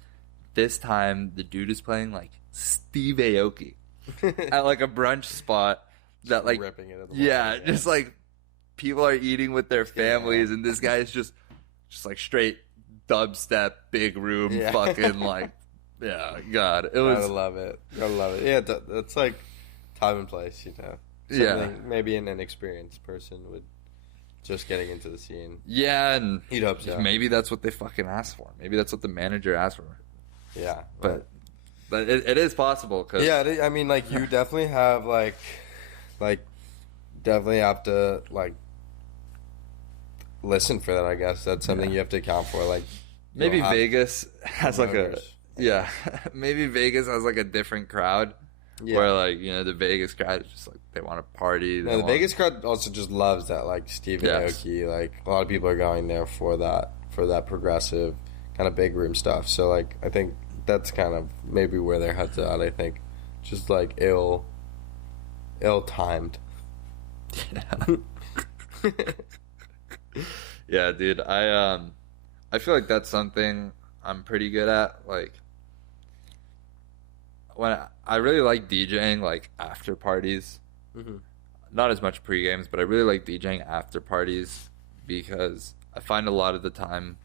This time the dude is playing like Steve Aoki at like a brunch spot that like ripping it at the morning, just like people are eating with their families, and this guy is just like straight dubstep, big room, fucking like. Yeah, God, it was. Gotta love it. Yeah, that's like time and place, you know. Something maybe an inexperienced person would just getting into the scene. Yeah, and you'd hope so. Maybe that's what they fucking asked for. Maybe that's what the manager asked for. Yeah, but it is possible. Cause, I mean, like you definitely have like definitely have to like listen for that. I guess that's something you have to account for. Like maybe Vegas has like a. Yeah, maybe Vegas has like a different crowd where like, you know, the Vegas crowd is just like they want to party. No, the Vegas crowd also just loves that like Steve Aoki. Like a lot of people are going there for that progressive kind of big room stuff. So like I think that's kind of maybe where their heads at. I think just like ill timed. Yeah. Yeah, dude. I feel like that's something I'm pretty good at. Like when I really like DJing like after parties. Mm-hmm. Not as much pre-games, but I really like DJing after parties because I find a lot of the time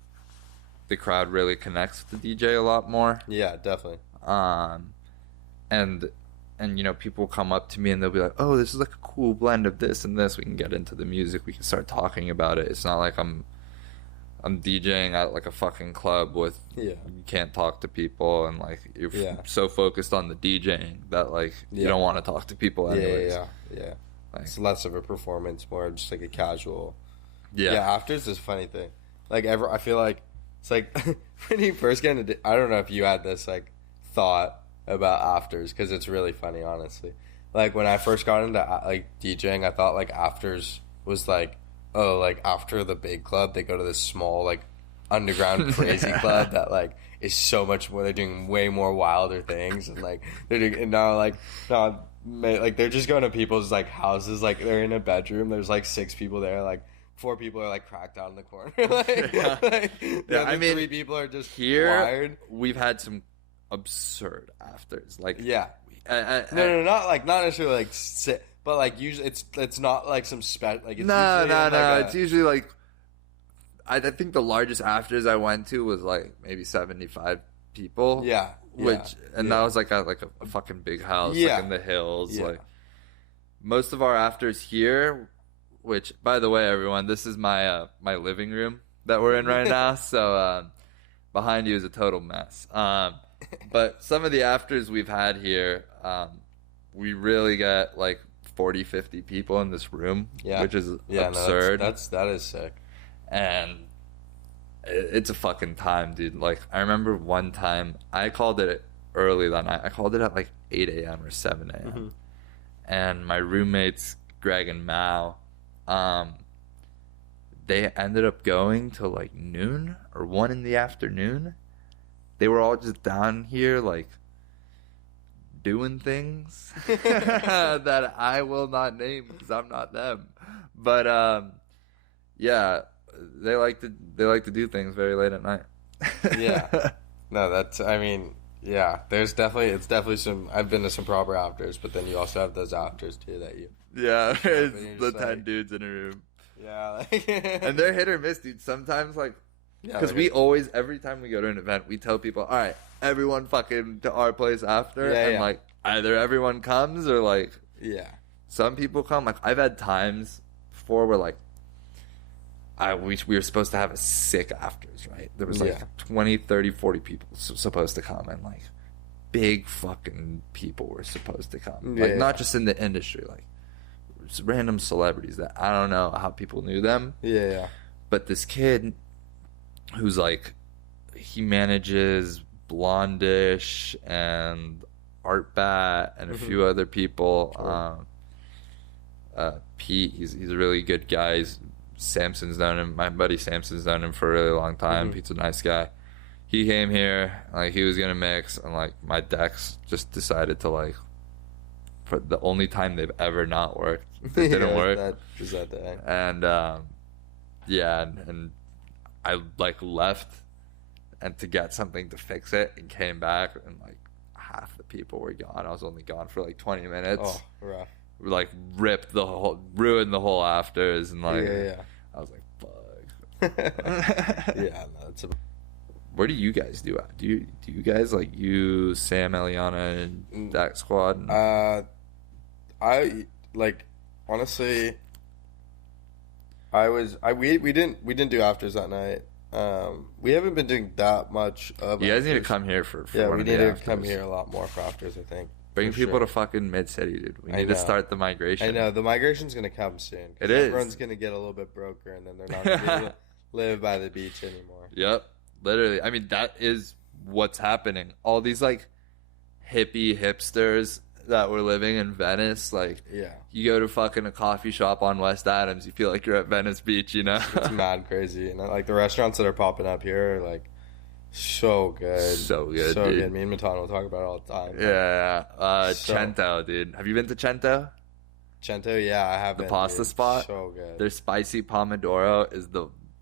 the crowd really connects with the DJ a lot more. Yeah, definitely. And you know, people come up to me and they'll be like, "Oh, this is like a cool blend of this and this. We can get into the music. We can start talking about it." It's not like I'm DJing at like a fucking club with you can't talk to people and like you're so focused on the DJing that like you don't want to talk to people anyways. Yeah. Like, it's less of a performance, more just like a casual. Yeah. Afters is a funny thing. Like I feel like it's like when you first get into, I don't know if you had this like thought about afters because it's really funny, honestly. Like when I first got into like DJing, I thought like afters was like, oh, like after the big club, they go to this small like underground crazy club that like is so much more. They're doing way more wilder things, and like they're doing and now like they're just going to people's like houses. Like they're in a bedroom. There's like 6 people there. Like 4 people are like cracked out in the corner. I mean, 3 people are just here. Wired. We've had some absurd afters. Like no, not necessarily like sit. But like usually, it's not like some like it's no. It's usually like I think the largest afters I went to was like maybe 75 people. Yeah, that was like a fucking big house, like in the hills. Yeah. Like most of our afters here, which by the way, everyone, this is my my living room that we're in right now. So behind you is a total mess. But some of the afters we've had here, we really get like 40, 50 people in this room, which is absurd. No, that is sick. And it's a fucking time, dude. Like, I remember one time, I called it early that night. I called it at like 8 a.m. or 7 a.m. Mm-hmm. And my roommates, Greg and Mao, they ended up going till like noon or 1 in the afternoon. They were all just down here, like, doing things that I will not name because I'm not them. But yeah, they like to do things very late at night. There's definitely some. I've been to some proper afters, but then you also have those afters too that you. Yeah, it's the 10 dudes in a room. Yeah, and they're hit or miss, dude. Sometimes like. Because we always, every time we go to an event, we tell people, all right, everyone fucking to our place after. Like, either everyone comes or, like, some people come. Like, I've had times before where, like, we were supposed to have a sick afters, right? There was, like, 20, 30, 40 people supposed to come. And, like, big fucking people were supposed to come. Like, not just in the industry, like random celebrities that I don't know how people knew them. Yeah. But this kid who's like, he manages Blondish and Art Bat and a few other people. Cool. Pete, he's a really good guy. Samson's known him. My buddy Samson's known him for a really long time. Pete's a nice guy. He came here, like, he was gonna mix, and like my decks just decided to, like, for the only time they've ever not worked, it didn't work. That day. And and I like left and to get something to fix it, and came back, and like half the people were gone. I was only gone for like 20 minutes. Oh, rough. Like ruined the whole afters, and like I was like, fuck. Yeah, no, it's Where do you guys do? Do you guys like you, Sam, Eliana, and that squad? I like, honestly, we didn't do afters that night. We haven't been doing that much of. You guys need to come here for we need to come here a lot more for afters, I think. Bring people to fucking Mid-City, dude. We need to start the migration. I know the migration's gonna come soon. It is. Everyone's gonna get a little bit broker, and then they're not gonna be able to live by the beach anymore. Yep, literally. I mean, that is what's happening. All these like hippie hipsters that were living in Venice, like, you go to fucking a coffee shop on West Adams, you feel like you're at Venice Beach, you know? It's mad crazy. And like the restaurants that are popping up here are like so good. So good, so dude. good. Me and Matan will talk about it all the time. Yeah. Cento, dude. Have you been to Cento? Cento, yeah, I have. The pasta spot? So good. Their spicy pomodoro is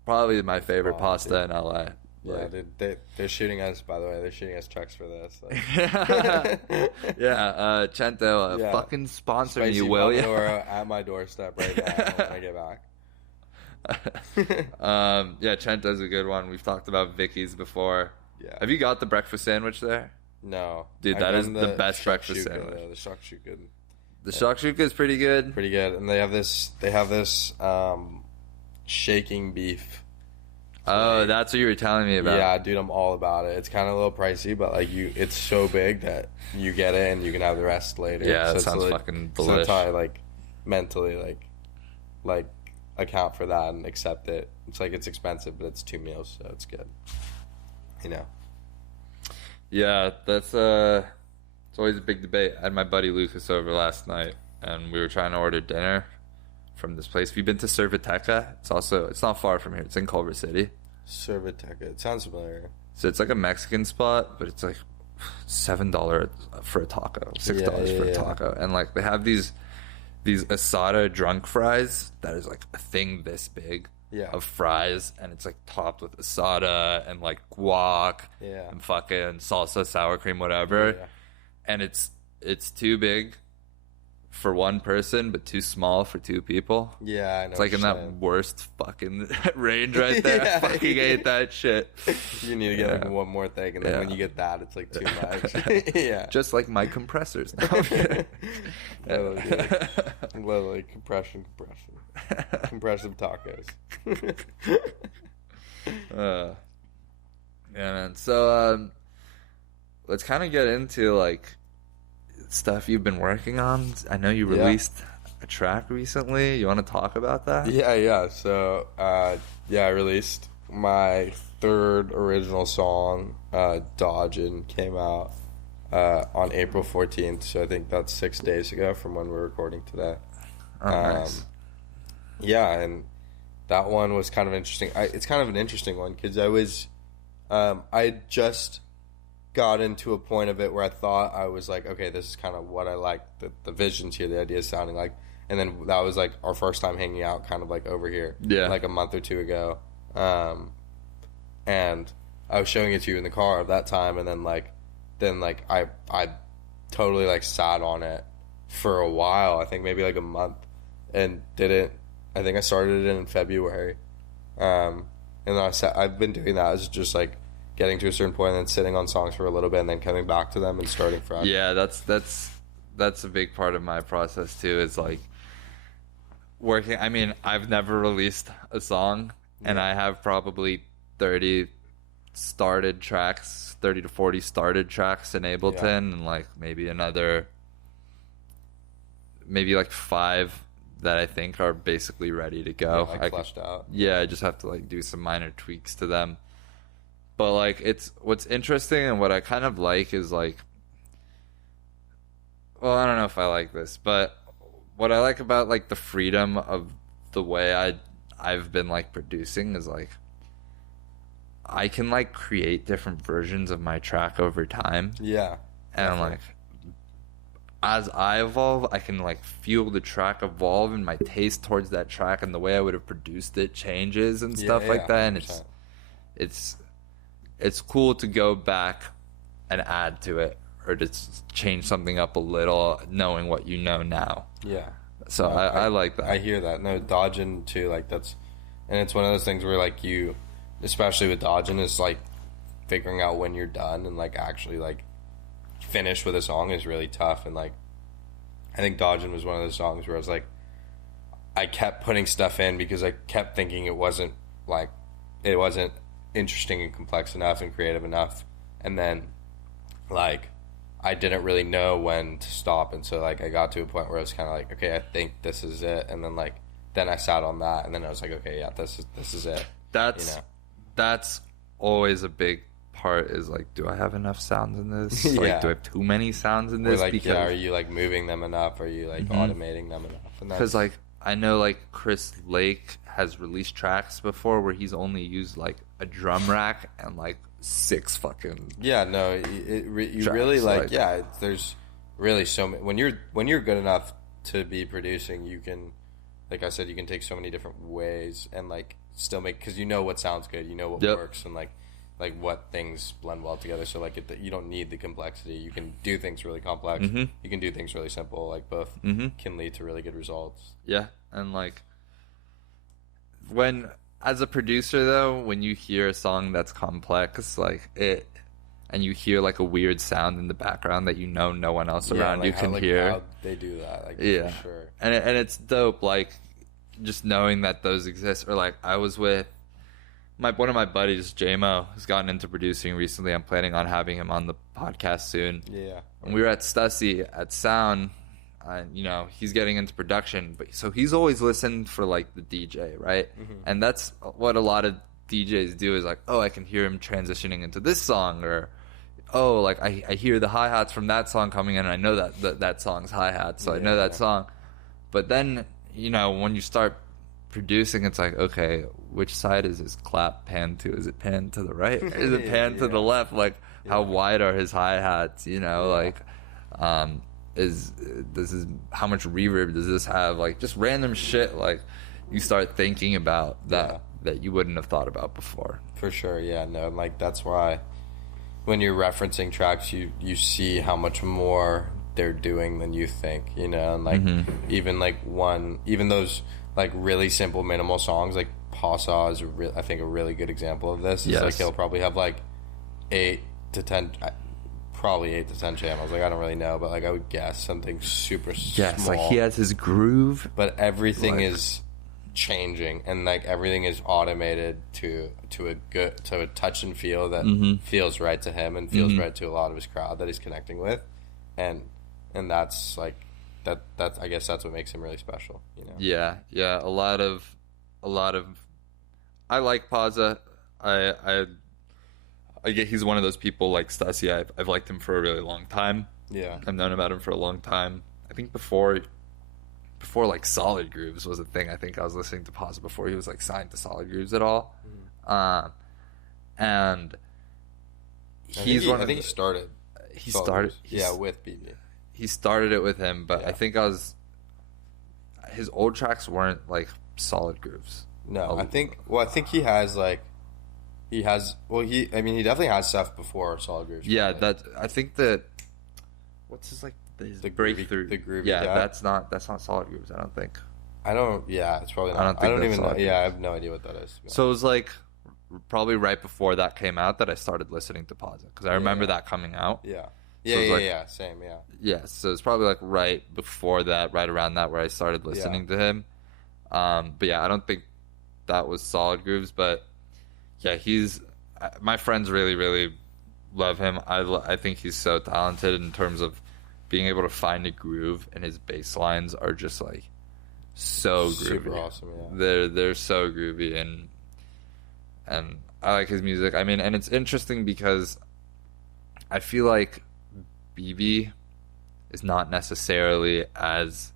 probably my favorite pasta in LA. Yeah, dude, they're shooting us, by the way. They're shooting us checks for this. Like. Cento, fucking sponsor Spicy me, will you? Pomodoro at my doorstep right now when I get back. Cento's a good one. We've talked about Vicky's before. Yeah. Have you got the breakfast sandwich there? No. Dude, that is the best breakfast sandwich. The shakshuka. The shakshuka is pretty good. Pretty good. And they have this shaking beef. Oh, that's what you were telling me about. Yeah, dude, I'm all about it. It's kind of a little pricey, but like it's so big that you get it and you can have the rest later. Yeah, that sounds fucking delicious. So that's how I like mentally like account for that and accept it. It's like it's expensive, but it's 2 meals, so it's good. You know. Yeah, that's it's always a big debate. I had my buddy Lucas over last night, and we were trying to order dinner from this place. Have you been to Cerviteca? It's not far from here. It's in Culver City. Cerviteca. It sounds familiar. So it's like a Mexican spot, but it's like $7 for a taco, $6 for a taco, and like they have these asada drunk fries that is like a thing this big of fries, and it's like topped with asada and like guac and fucking salsa, sour cream, whatever, and it's too big for one person, but too small for 2 people. Yeah, I know. It's like in that worst fucking range right there. I fucking ate that shit. You need to get like one more thing, and then when you get that, it's like too much. Yeah. Just like my compressors. No, Literally, compression. Compressive tacos. Yeah, man. So, let's kind of get into like stuff you've been working on. I know you released a track recently. You want to talk about that? Yeah. So, I released my 3rd original song, Dodgin', came out on April 14th. So I think that's 6 days ago from when we're recording today. Oh, nice. Yeah, and that one was kind of interesting. It's kind of an interesting one because I just got into a point of it where I thought I was like, okay, this is kind of what I like, the visions here, the ideas sounding like. And then that was like our first time hanging out kind of like over here, like a month or 2 ago. And I was showing it to you in the car at that time, and then I totally like sat on it for a while. I think maybe like a month, and didn't. I think I started it in February, and then I've been doing that. It's just like getting to a certain point and then sitting on songs for a little bit and then coming back to them and starting fresh. Yeah, that's a big part of my process too. Is like working. I mean, I've never released a song, and I have probably 30 started tracks, 30 to 40 started tracks in Ableton, and like maybe another, maybe like 5 that I think are basically ready to go. Yeah, like fleshed out. Yeah, I just have to like do some minor tweaks to them. But like, it's what's interesting and what I kind of like is like, well, I don't know if I like this, but what I like about like the freedom of the way I've been like producing is like I can like create different versions of my track over time. Yeah. And like as I evolve, I can like feel the track evolve, and my taste towards that track and the way I would have produced it changes and stuff like that. And 100%. it's cool to go back and add to it, or to change something up a little, knowing what you know now. Yeah. So no, I like that. I hear that. No, dodging too, like that's, and it's one of those things where like you, especially with dodging, is like figuring out when you're done and like actually like finish with a song is really tough. And like I think dodging was one of those songs where I was like, I kept putting stuff in because I kept thinking it wasn't interesting and complex enough and creative enough, and then like I didn't really know when to stop, and so like I got to a point where I was kind of like, okay, I think this is it, and then like then I sat on that, and then I was like, okay, yeah, this is it. That's always a big part, is like, do I have enough sounds in this? Like, do I have too many sounds in this? Or like, because are you like moving them enough? Are you like automating them enough? Because like I know like Chris Lake has released tracks before where he's only used like a drum rack and like 6 fucking you really like there's really so many, when you're good enough to be producing, you can, like I said, you can take so many different ways and like still make, because you know what sounds good, you know what works, and like what things blend well together. So like you don't need the complexity. You can do things really complex. You can do things really simple. Like both can lead to really good results. Yeah, and like when, as a producer though, when you hear a song that's complex, like it, and you hear like a weird sound in the background that you know no one else around you can hear. How they do that, like, for sure. And it's dope, like just knowing that those exist. Or like I was with one of my buddies, JMO, who's gotten into producing recently. I'm planning on having him on the podcast soon. Yeah. And we were at Stussy at Sound. You know, he's getting into production, but so he's always listened for like the DJ, right? And that's what a lot of DJs do, is like, oh, I can hear him transitioning into this song, or oh, like I hear the hi-hats from that song coming in, and I know that song's hi-hats, so I know that song. But then, you know, when you start producing, it's like, okay, which side is his clap panned to? Is it panned to the right? Is it panned to the left? Like, how wide are his hi-hats? You know, like, how much reverb does this have? Like, just random shit. Like, you start thinking about that you wouldn't have thought about before. For sure, yeah. No, like that's why when you're referencing tracks, you see how much more they're doing than you think. You know, and like even those like really simple minimal songs, like Pawsaw is I think a really good example of this. It's like he'll probably have like 8 to 10 channels. Like I don't really know, but like I would guess something super small. Like he has his groove, but everything is changing, and like everything is automated to a touch and feel that feels right to him and feels right to a lot of his crowd that he's connecting with, and that's like that I guess that's what makes him really special, you know. Yeah, a lot of I like Pawsa. I get he's one of those people like Stussy. I've liked him for a really long time. Yeah, I've known about him for a long time. I think before like Solid Grooves was a thing. I think I was listening to Pawsa before he was like signed to Solid Grooves at all. And he's I think he started. He started. With BB. He started it with him, but I think his old tracks weren't like Solid Grooves. No, I think he definitely has stuff before Solid Grooves. Yeah, I think that what's his like the breakthrough, the groovy. Yeah, that's not Solid Grooves. I don't think. It's probably not. I don't even know. Yeah, I have no idea what that is. So it was like probably right before that came out that I started listening to Pawsa, because I remember that coming out. Yeah. Same. Yeah, so it's probably like right before that, right around that, where I started listening to him. But yeah, I don't think that was Solid Grooves, but yeah, my friends really, really love him. I think he's so talented in terms of being able to find a groove, and his bass lines are just like so groovy. Super awesome, yeah. They're so groovy, and I like his music. I mean, and it's interesting because I feel like BB is not necessarily as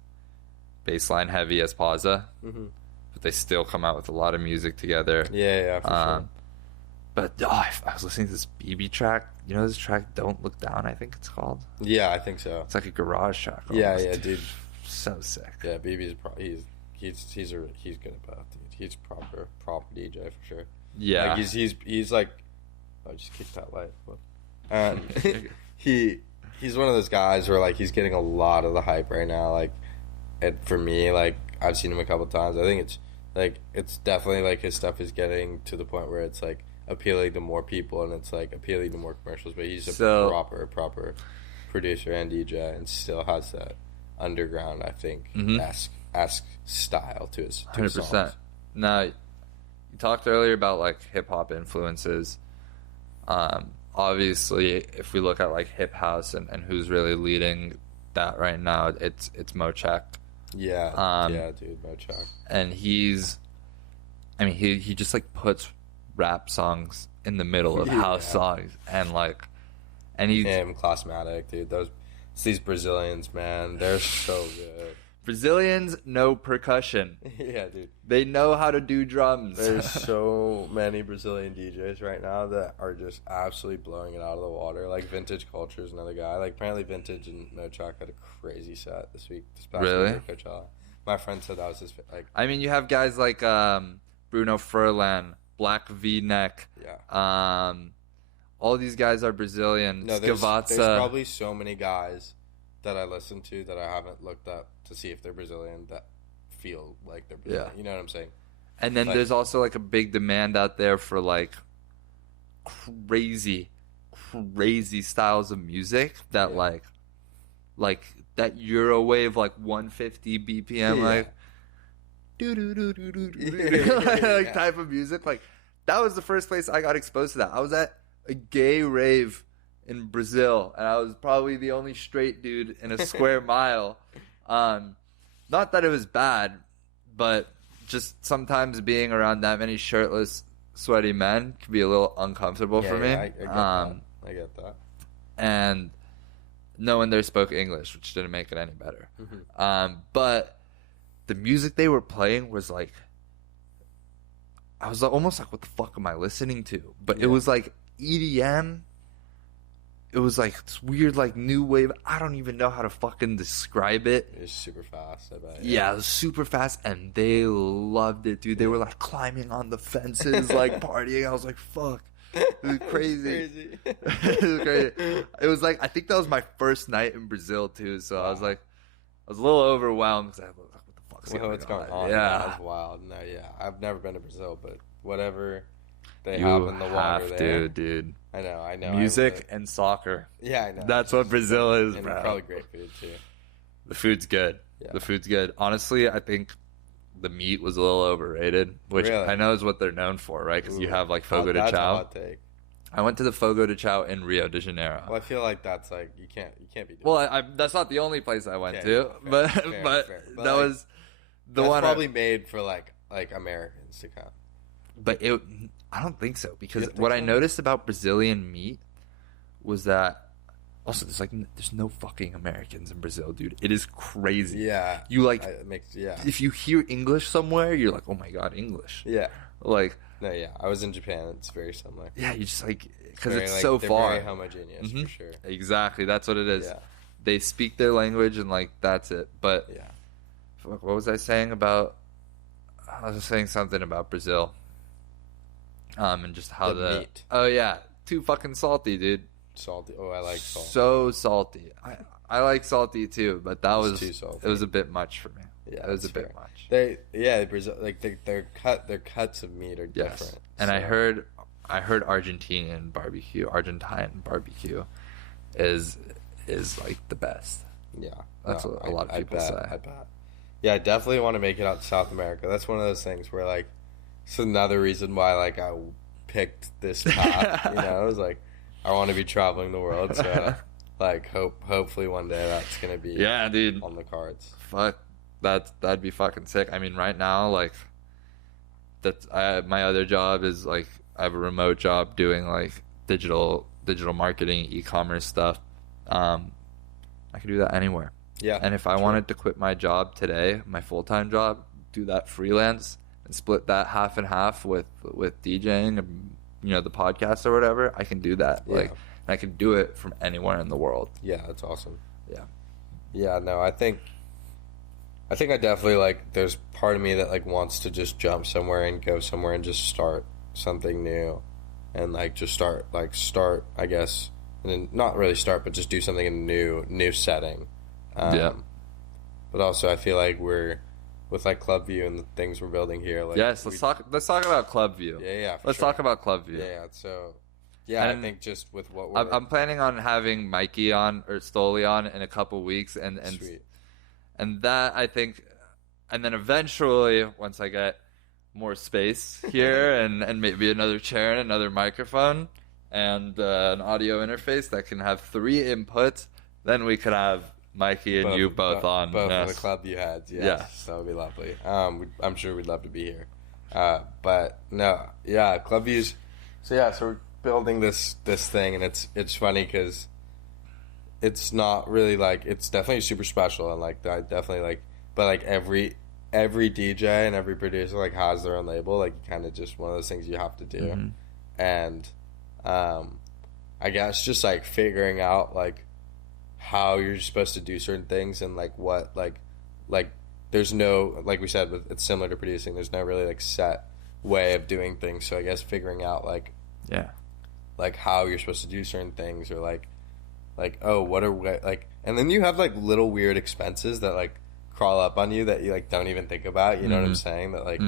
bassline heavy as Paza, but they still come out with a lot of music together. Yeah, for sure. But I was listening to this BB track. You know this track, "Don't Look Down," I think it's called? Yeah, I think so. It's like a garage track. Yeah, dude. So sick. Yeah, BB's he's good at both, dude. He's proper DJ for sure. Yeah. Like he's like, I just kicked that light. He's one of those guys where like he's getting a lot of the hype right now. Like, and for me, like I've seen him a couple times. I think it's definitely like his stuff is getting to the point where it's like appealing to more people, and it's like appealing to more commercials. But he's a proper producer and DJ, and still has that underground, I think, esque style to his 100%. Songs. Now, you talked earlier about like hip hop influences. Obviously, if we look at like hip house and who's really leading that right now, it's Mochak. Yeah, dude, Mochak. And he just like puts rap songs in the middle of house songs, and he's Classmatic, dude. These Brazilians, man, they're so good. Brazilians know percussion. Yeah, dude. They know how to do drums. There's so many Brazilian DJs right now that are just absolutely blowing it out of the water. Like Vintage Culture is another guy. Like apparently Vintage and Mochak had a crazy set this past week at Coachella. My friend said that was his like. I mean, you have guys like Bruno Furlan, Black V-Neck. Yeah. All these guys are Brazilian. No, there's probably so many guys that I listen to that I haven't looked up to see if they're Brazilian that feel like they're Brazilian. Yeah. You know what I'm saying? And then there's also like a big demand out there for like crazy styles of music that like that Eurowave like 150 BPM like like type of music. Like that was the first place I got exposed to that. I was at a gay rave in Brazil, and I was probably the only straight dude in a square mile. Not that it was bad, but just sometimes being around that many shirtless, sweaty men can be a little uncomfortable for me. I get that. And no one there spoke English, which didn't make it any better. But the music they were playing was like, I was almost like, what the fuck am I listening to? But it was like EDM. It was like this weird, like new wave. I don't even know how to fucking describe it. It was super fast, I bet. Yeah, it was super fast, and they loved it, dude. They were like climbing on the fences, like partying. I was like, fuck. It was crazy. It was crazy. It was like, I think that was my first night in Brazil, too. So I was like, I was a little overwhelmed because I was like, what the fuck's going on? Yeah. That's wild. No, yeah. I've never been to Brazil, but whatever they have in the water there. Dude. I know. Music and soccer. Yeah, I know. That's what Brazil is, and bro. Probably great food, too. The food's good. Yeah. The food's good. Honestly, I think the meat was a little overrated, which I know is what they're known for, right? Because you have like Fogo de Chao. That's a hot take. I went to the Fogo de Chao in Rio de Janeiro. Well, I feel like that's like you can't be doing that. That's not the only place I went to, but that like, was the one probably made for like Americans to come. But I don't think so, because what I noticed about Brazilian meat was that also there's no fucking Americans in Brazil, dude. It is crazy. Yeah. You like if you hear English somewhere, you're like, oh my god, English. Yeah. Like no, yeah. I was in Japan. It's very similar. Yeah, you just like because it's so far. Very homogeneous for sure. Exactly, that's what it is. Yeah. They speak their language and like that's it. But yeah, what was I saying about? I was saying something about Brazil. And just how the meat. Oh yeah, too fucking salty, dude. Salty. Oh, I like salt. So salty. I like salty too, but that was too salty. It was a bit much for me. Yeah, it was a bit much. Brazil, like their cuts of meat are different. Yes. And so. I heard Argentine barbecue is like the best. Yeah, that's what a lot of people say. I bet. Yeah, I definitely want to make it out to South America. That's one of those things where like, it's another reason why like I picked this path. You know, it was like, I want to be traveling the world, so like hopefully one day that's gonna be dude, on the cards. Fuck, that'd be fucking sick. I mean, right now, like, my other job is like, I have a remote job doing like digital marketing, e-commerce stuff. I could do that anywhere. Yeah. And if I wanted to quit my job today, my full-time job, do that freelance and split that half and half with DJing and, you know, the podcast or whatever, I can do that. Yeah. Like, and I can do it from anywhere in the world. Yeah, that's awesome. Yeah. Yeah, no, I think I definitely, like, there's part of me that, like, wants to just jump somewhere and go somewhere and just start something new and, like, just start, I guess, and then not really start, but just do something in a new setting. But also I feel like we're, with, like, Clubview and the things we're building here. Like, yes, let's talk about Clubview. Yeah, let's talk about Clubview. Yeah, so... Yeah, and I think just with what we're... I'm planning on having Mikey on, or Stoli on, in a couple weeks, and Sweet. And that, I think, and then eventually, once I get more space here, and maybe another chair and another microphone, and an audio interface that can have 3 inputs, then we could have Mikey and you both on. Both on the Clubview heads, yes. That would be lovely. I'm sure we'd love to be here. But, no, yeah, Clubview's... So we're building this thing, and it's funny because it's not really like, it's definitely super special, and like I definitely like, but like every DJ and every producer like has their own label, like kind of just one of those things you have to do. Mm-hmm. And I guess just like figuring out like how you're supposed to do certain things, and like what like there's no, like we said, it's similar to producing, there's no really like set way of doing things. So I guess figuring out like how you're supposed to do certain things, or like oh, what are like, and then you have like little weird expenses that like crawl up on you that you like don't even think about, you know what I'm saying, that like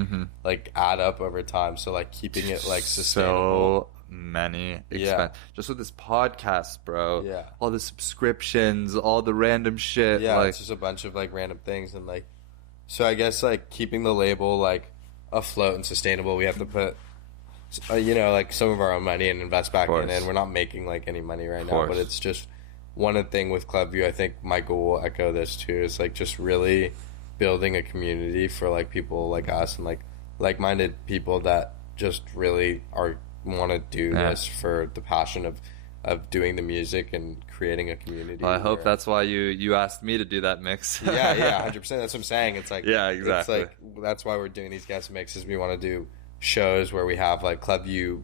like add up over time. So like keeping it like sustainable. So many expenses just with this podcast, bro. All the subscriptions, all the random shit. Like, it's just a bunch of like random things. And like, so I guess like keeping the label like afloat and sustainable, we have to put you know, like some of our own money and invest back in it. And we're not making like any money right now, but it's just one thing with Clubview. I think Michael will echo this too. It's like just really building a community for like people like us, and like like-minded people that just really want to do this for the passion of doing the music and creating a community. Well, I hope that's why you asked me to do that mix. 100%. That's what I'm saying. It's like, exactly. It's like, that's why we're doing these guest mixes. We want to do shows where we have like Clubview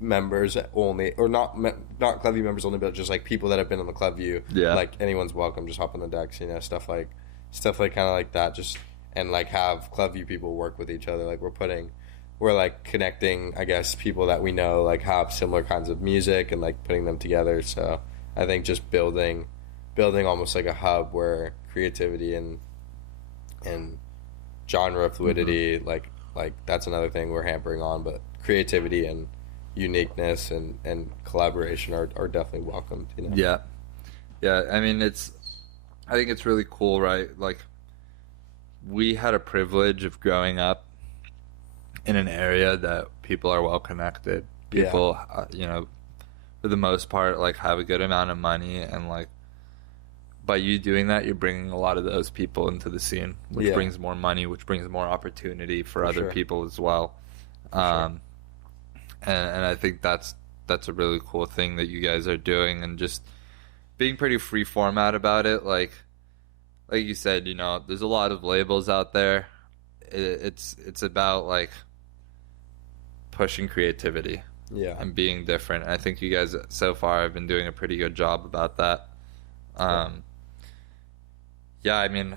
members only, or not Clubview members only, but just like people that have been on the Clubview. Like anyone's welcome. Just hop on the decks, you know, stuff like kind of like that. Just, and like have Clubview people work with each other. Like we're like connecting, I guess, people that we know like have similar kinds of music and like putting them together. So I think just building almost like a hub where creativity and genre fluidity, like that's another thing we're hampering on, but creativity and uniqueness and collaboration are definitely welcomed, you know? I mean, I think it's really cool, right? Like, we had a privilege of growing up in an area that people are well connected. People, you know, for the most part, like, have a good amount of money, and like, by you doing that, you're bringing a lot of those people into the scene, which brings more money, which brings more opportunity for other people as well. And I think that's a really cool thing that you guys are doing, and just being pretty free format about it. Like you said, you know, there's a lot of labels out there. It's about like pushing creativity and being different. And I think you guys so far have been doing a pretty good job about that. I mean,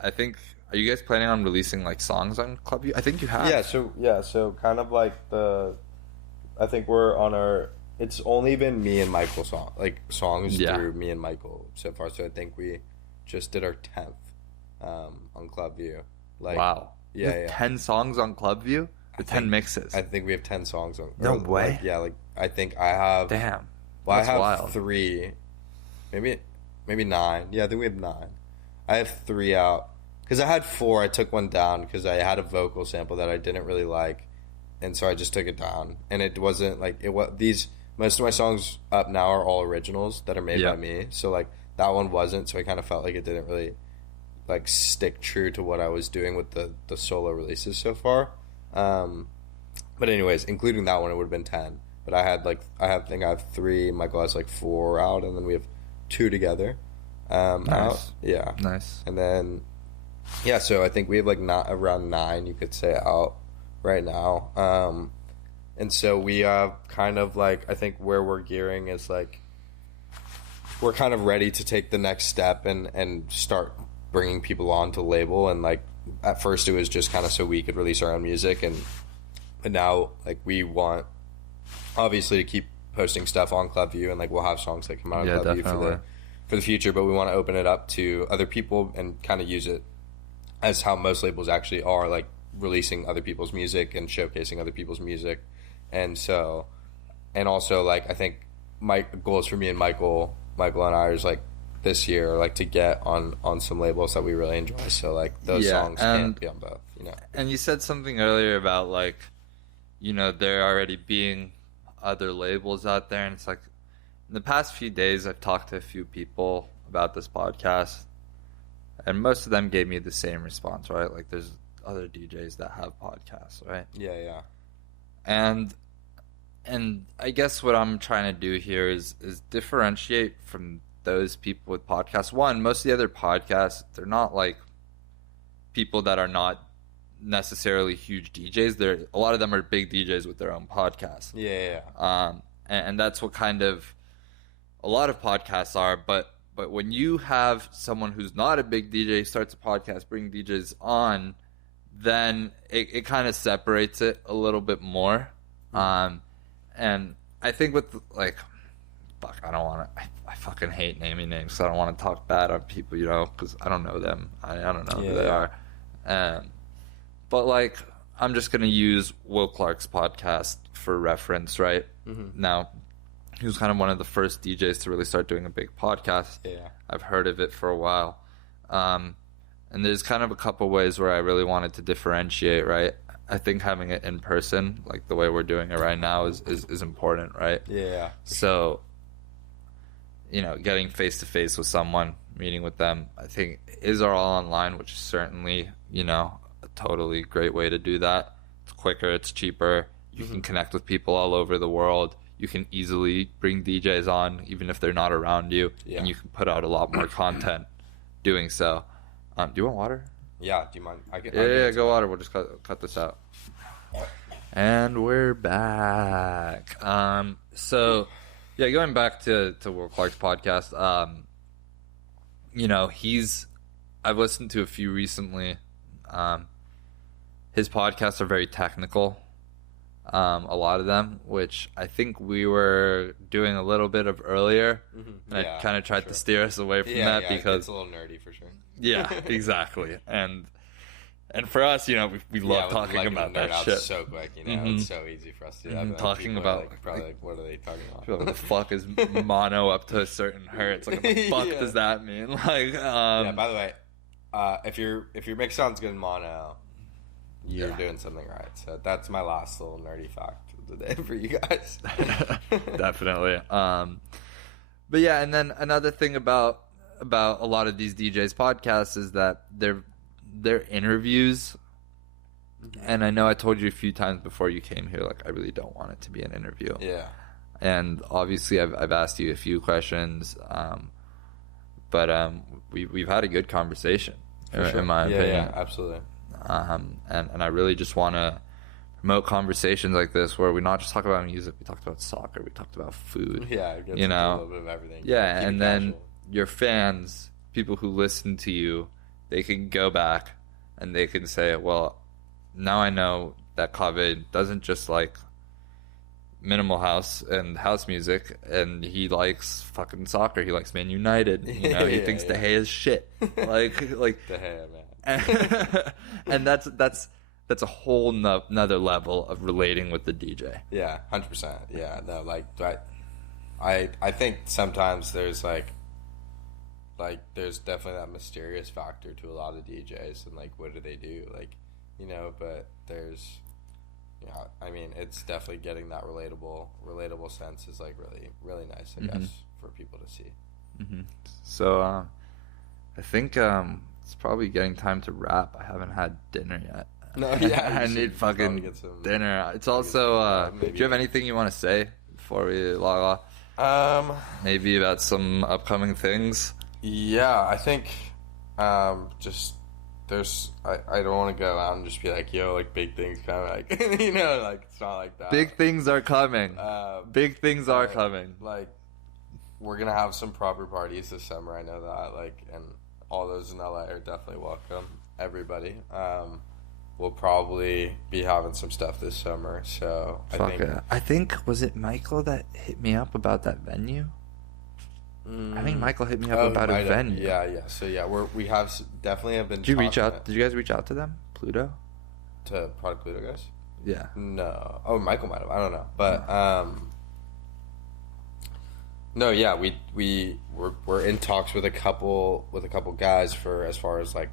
I think, are you guys planning on releasing like songs on Clubview? I think you have. So kind of like I think we're on it's only been me and Michael songs through me and Michael so far. So I think we just did our 10th on Clubview. Like, wow. 10 songs on Clubview? 10 mixes. I think we have 10 songs on. No way. I think I have. Damn. Well, I have wild. 3, maybe 9. Yeah, I think we have 9. I have 3 out because I had 4. I took one down because I had a vocal sample that I didn't really like, and so I just took it down. And it wasn't like it was these. Most of my songs up now are all originals that are made by me. So like that one wasn't. So I kind of felt like it didn't really like stick true to what I was doing with the solo releases so far. But anyways, including that one, it would have been 10. But I think I have 3. Michael has like 4 out, and then we have 2 together. Nice. Out. Yeah. Nice. And then, yeah, so I think we have like not around 9, you could say, out right now. And so we have kind of like, I think where we're gearing is like, we're kind of ready to take the next step and start bringing people on to label. And like, at first it was just kind of so we could release our own music. But now like we want obviously to keep posting stuff on Clubview, and like we'll have songs that come out of Clubview for the future, but we want to open it up to other people and kind of use it as how most labels actually are, like releasing other people's music and showcasing other people's music. And so, and also like I think my goals for me and Michael and I is like this year, like to get on some labels that we really enjoy. So like those songs can't be on both, you know. And you said something earlier about like, you know, there already being other labels out there, and it's like in the past few days I've talked to a few people about this podcast, and most of them gave me the same response, right? Like there's other DJs that have podcasts, right? Yeah. And I guess what I'm trying to do here is differentiate from those people with podcasts. One, most of the other podcasts, they're not like people that are not necessarily huge DJs. A lot of them are big DJs with their own podcasts. Yeah. And that's what kind of a lot of podcasts are. But when you have someone who's not a big DJ starts a podcast, bring DJs on, then it kind of separates it a little bit more. And I think with like, fuck, I don't want to. I fucking hate naming names. So I don't want to talk bad on people, you know, because I don't know them. I don't know who they are. But like, I'm just gonna use Will Clark's podcast for reference, right? Mm-hmm. Now, he was kind of one of the first DJs to really start doing a big podcast. Yeah, I've heard of it for a while. And there's kind of a couple ways where I really wanted to differentiate, right? I think having it in person, like the way we're doing it right now, is important, right? Yeah. So, you know, getting face to face with someone, meeting with them, I think is all online, which is certainly, you know, a totally great way to do that. It's quicker, it's cheaper. You can connect with people all over the world. You can easily bring DJs on, even if they're not around you, and you can put out a lot more content doing so. Do you want water? Yeah, do you mind? Yeah, go water. We'll just cut this out. And we're back. So, yeah, going back to Will Clark's podcast, you know, I've listened to a few recently. His podcasts are very technical, a lot of them, which I think we were doing a little bit of earlier. Mm-hmm. And I kind of tried to steer us away from that because it's a little nerdy for sure. Yeah, exactly. And for us, you know, we love talking about that shit so quick, you know. It's so easy for us to do that. Like, talking about like, probably like, what are they talking about? What the fuck is mono up to a certain hertz? Like, what the fuck does that mean? Like, yeah. By the way, if your mix sounds good in mono, you're doing something right. So that's my last little nerdy fact of the day for you guys. Definitely. But yeah, and then another thing about a lot of these DJs podcasts is that they're interviews. And I know I told you a few times before you came here, like, I really don't want it to be an interview. Yeah. And obviously I've asked you a few questions, but we've had a good conversation, in my opinion. Yeah, absolutely. And I really just want to promote conversations like this where we not just talk about music, we talked about soccer, we talked about food. Yeah, you know, a little bit of everything. Yeah, and then your fans, people who listen to you, they can go back and they can say, well, now I know that Kaveh doesn't just like minimal house and house music, and he likes fucking soccer. He likes Man United. You know, he thinks De Gea is shit. Like De Gea, man. And that's a whole another level of relating with the DJ. Yeah, 100%. Yeah, no, like I think sometimes there's like there's definitely that mysterious factor to a lot of DJs, and like, what do they do? Like, you know, but there's Yeah, I mean, it's definitely getting that relatable sense is like really, really nice, I guess, for people to see. So, I think it's probably getting time to wrap. I haven't had dinner yet. No, yeah, I need fucking dinner. It's also, do you have anything you want to say before we log off? Maybe about some upcoming things? Yeah, I think just there's I don't want to go out and just be like, yo, like big things coming, like you know, like it's not like that. Big things are coming. Big things are coming. Like we're gonna have some proper parties this summer. I know that. Like, and all those in LA are definitely welcome. Everybody. We'll probably be having some stuff this summer. So I think was it Michael that hit me up about that venue? I think Michael hit me up about a venue. Yeah. So yeah, we have definitely have been. Did you reach out? Did you guys reach out to them, Pluto? To Product Pluto guys? Yeah. No. Oh, Michael might have. I don't know, but no. Yeah, we're in talks with a couple guys for as far as like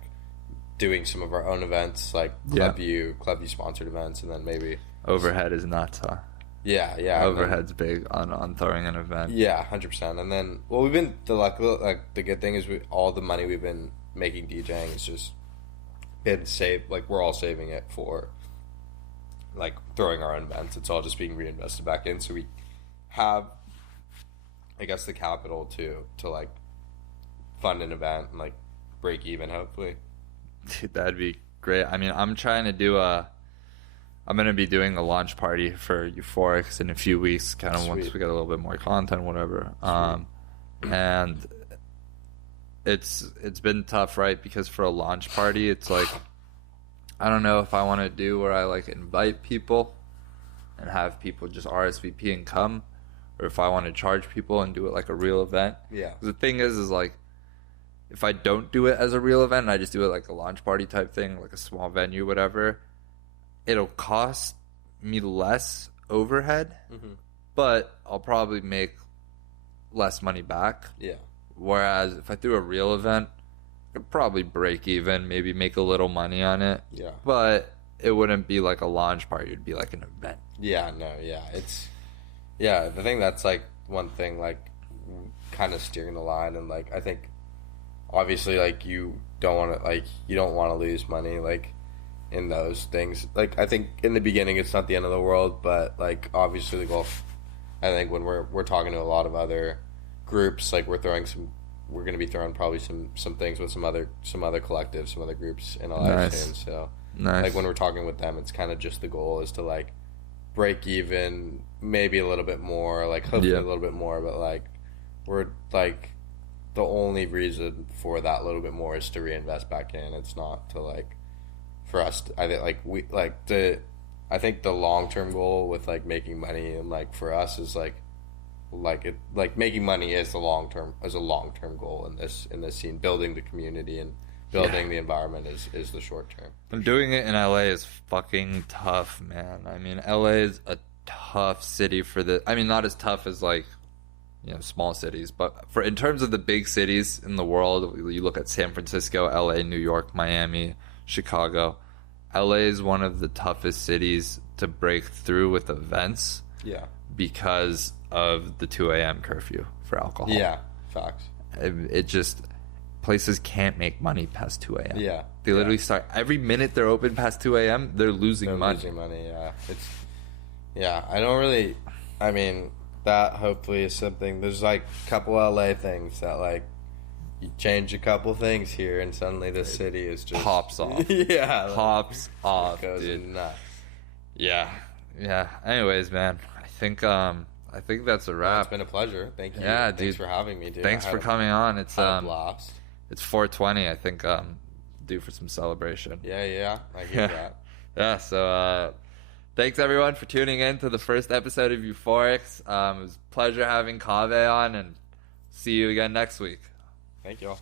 doing some of our own events, like Clubview sponsored events, and then maybe Overhead is nuts, huh? Yeah. Overhead's big on throwing an event. Yeah, 100%. And then, well, we've been the good thing is all the money we've been making DJing has just been saved. Like we're all saving it for like throwing our own events. It's all just being reinvested back in. So we have, I guess, the capital to like fund an event and like break even, hopefully. Dude, that'd be great. I mean, I'm going to be doing a launch party for Euphorics in a few weeks, kind of once we get a little bit more content, whatever. And it's been tough, right? Because for a launch party, it's like, I don't know if I want to do where I like invite people and have people just RSVP and come, or if I want to charge people and do it like a real event. Yeah. The thing is like, if I don't do it as a real event and I just do it like a launch party type thing, like a small venue, whatever, it'll cost me less overhead, but I'll probably make less money back. Yeah. Whereas if I do a real event, I could probably break even, maybe make a little money on it. Yeah. But it wouldn't be like a launch party. It'd be like an event. Yeah, no, yeah. The thing that's like one thing, like kind of steering the line, and like I think obviously like you don't want to lose money, like in those things. Like I think in the beginning it's not the end of the world, but like obviously the goal, I think when we're talking to a lot of other groups, like we're going to be throwing probably some things with some other collectives, some other groups in LA soon. So like when we're talking with them, it's kind of just the goal is to like break even, maybe a little bit more, like hopefully a little bit more, but like we're like the only reason for that little bit more is to reinvest back in. It's not to like for us I think the long-term goal with like making money and like for us is like making money is a long-term goal in this scene. Building the community and building the environment is the short term. And doing it in LA is fucking tough, man. I mean, LA is a tough city not as tough as like, you know, small cities, but in terms of the big cities in the world, you look at San Francisco, LA, New York, Miami, Chicago. LA is one of the toughest cities to break through with events. Yeah. Because of the 2 a.m. curfew for alcohol. Yeah, facts. It just, places can't make money past 2 a.m. Yeah. They literally start, every minute they're open past 2 a.m., they're losing money. That hopefully is something. There's like a couple LA things that like you change a couple things here and suddenly this city is just pops off. Yeah, pops off, goes dude. Nuts. Yeah. Anyways, man, I think that's a wrap. It's been a pleasure. Thank you. Yeah, dude. Thanks for having me, dude. Thanks for coming on. It's a blast. It's 420. I think due for some celebration. Yeah. I hear that. Yeah. So. Thanks, everyone, for tuning in to the first episode of Euphorics. It was a pleasure having Kaveh on, and see you again next week. Thank you all.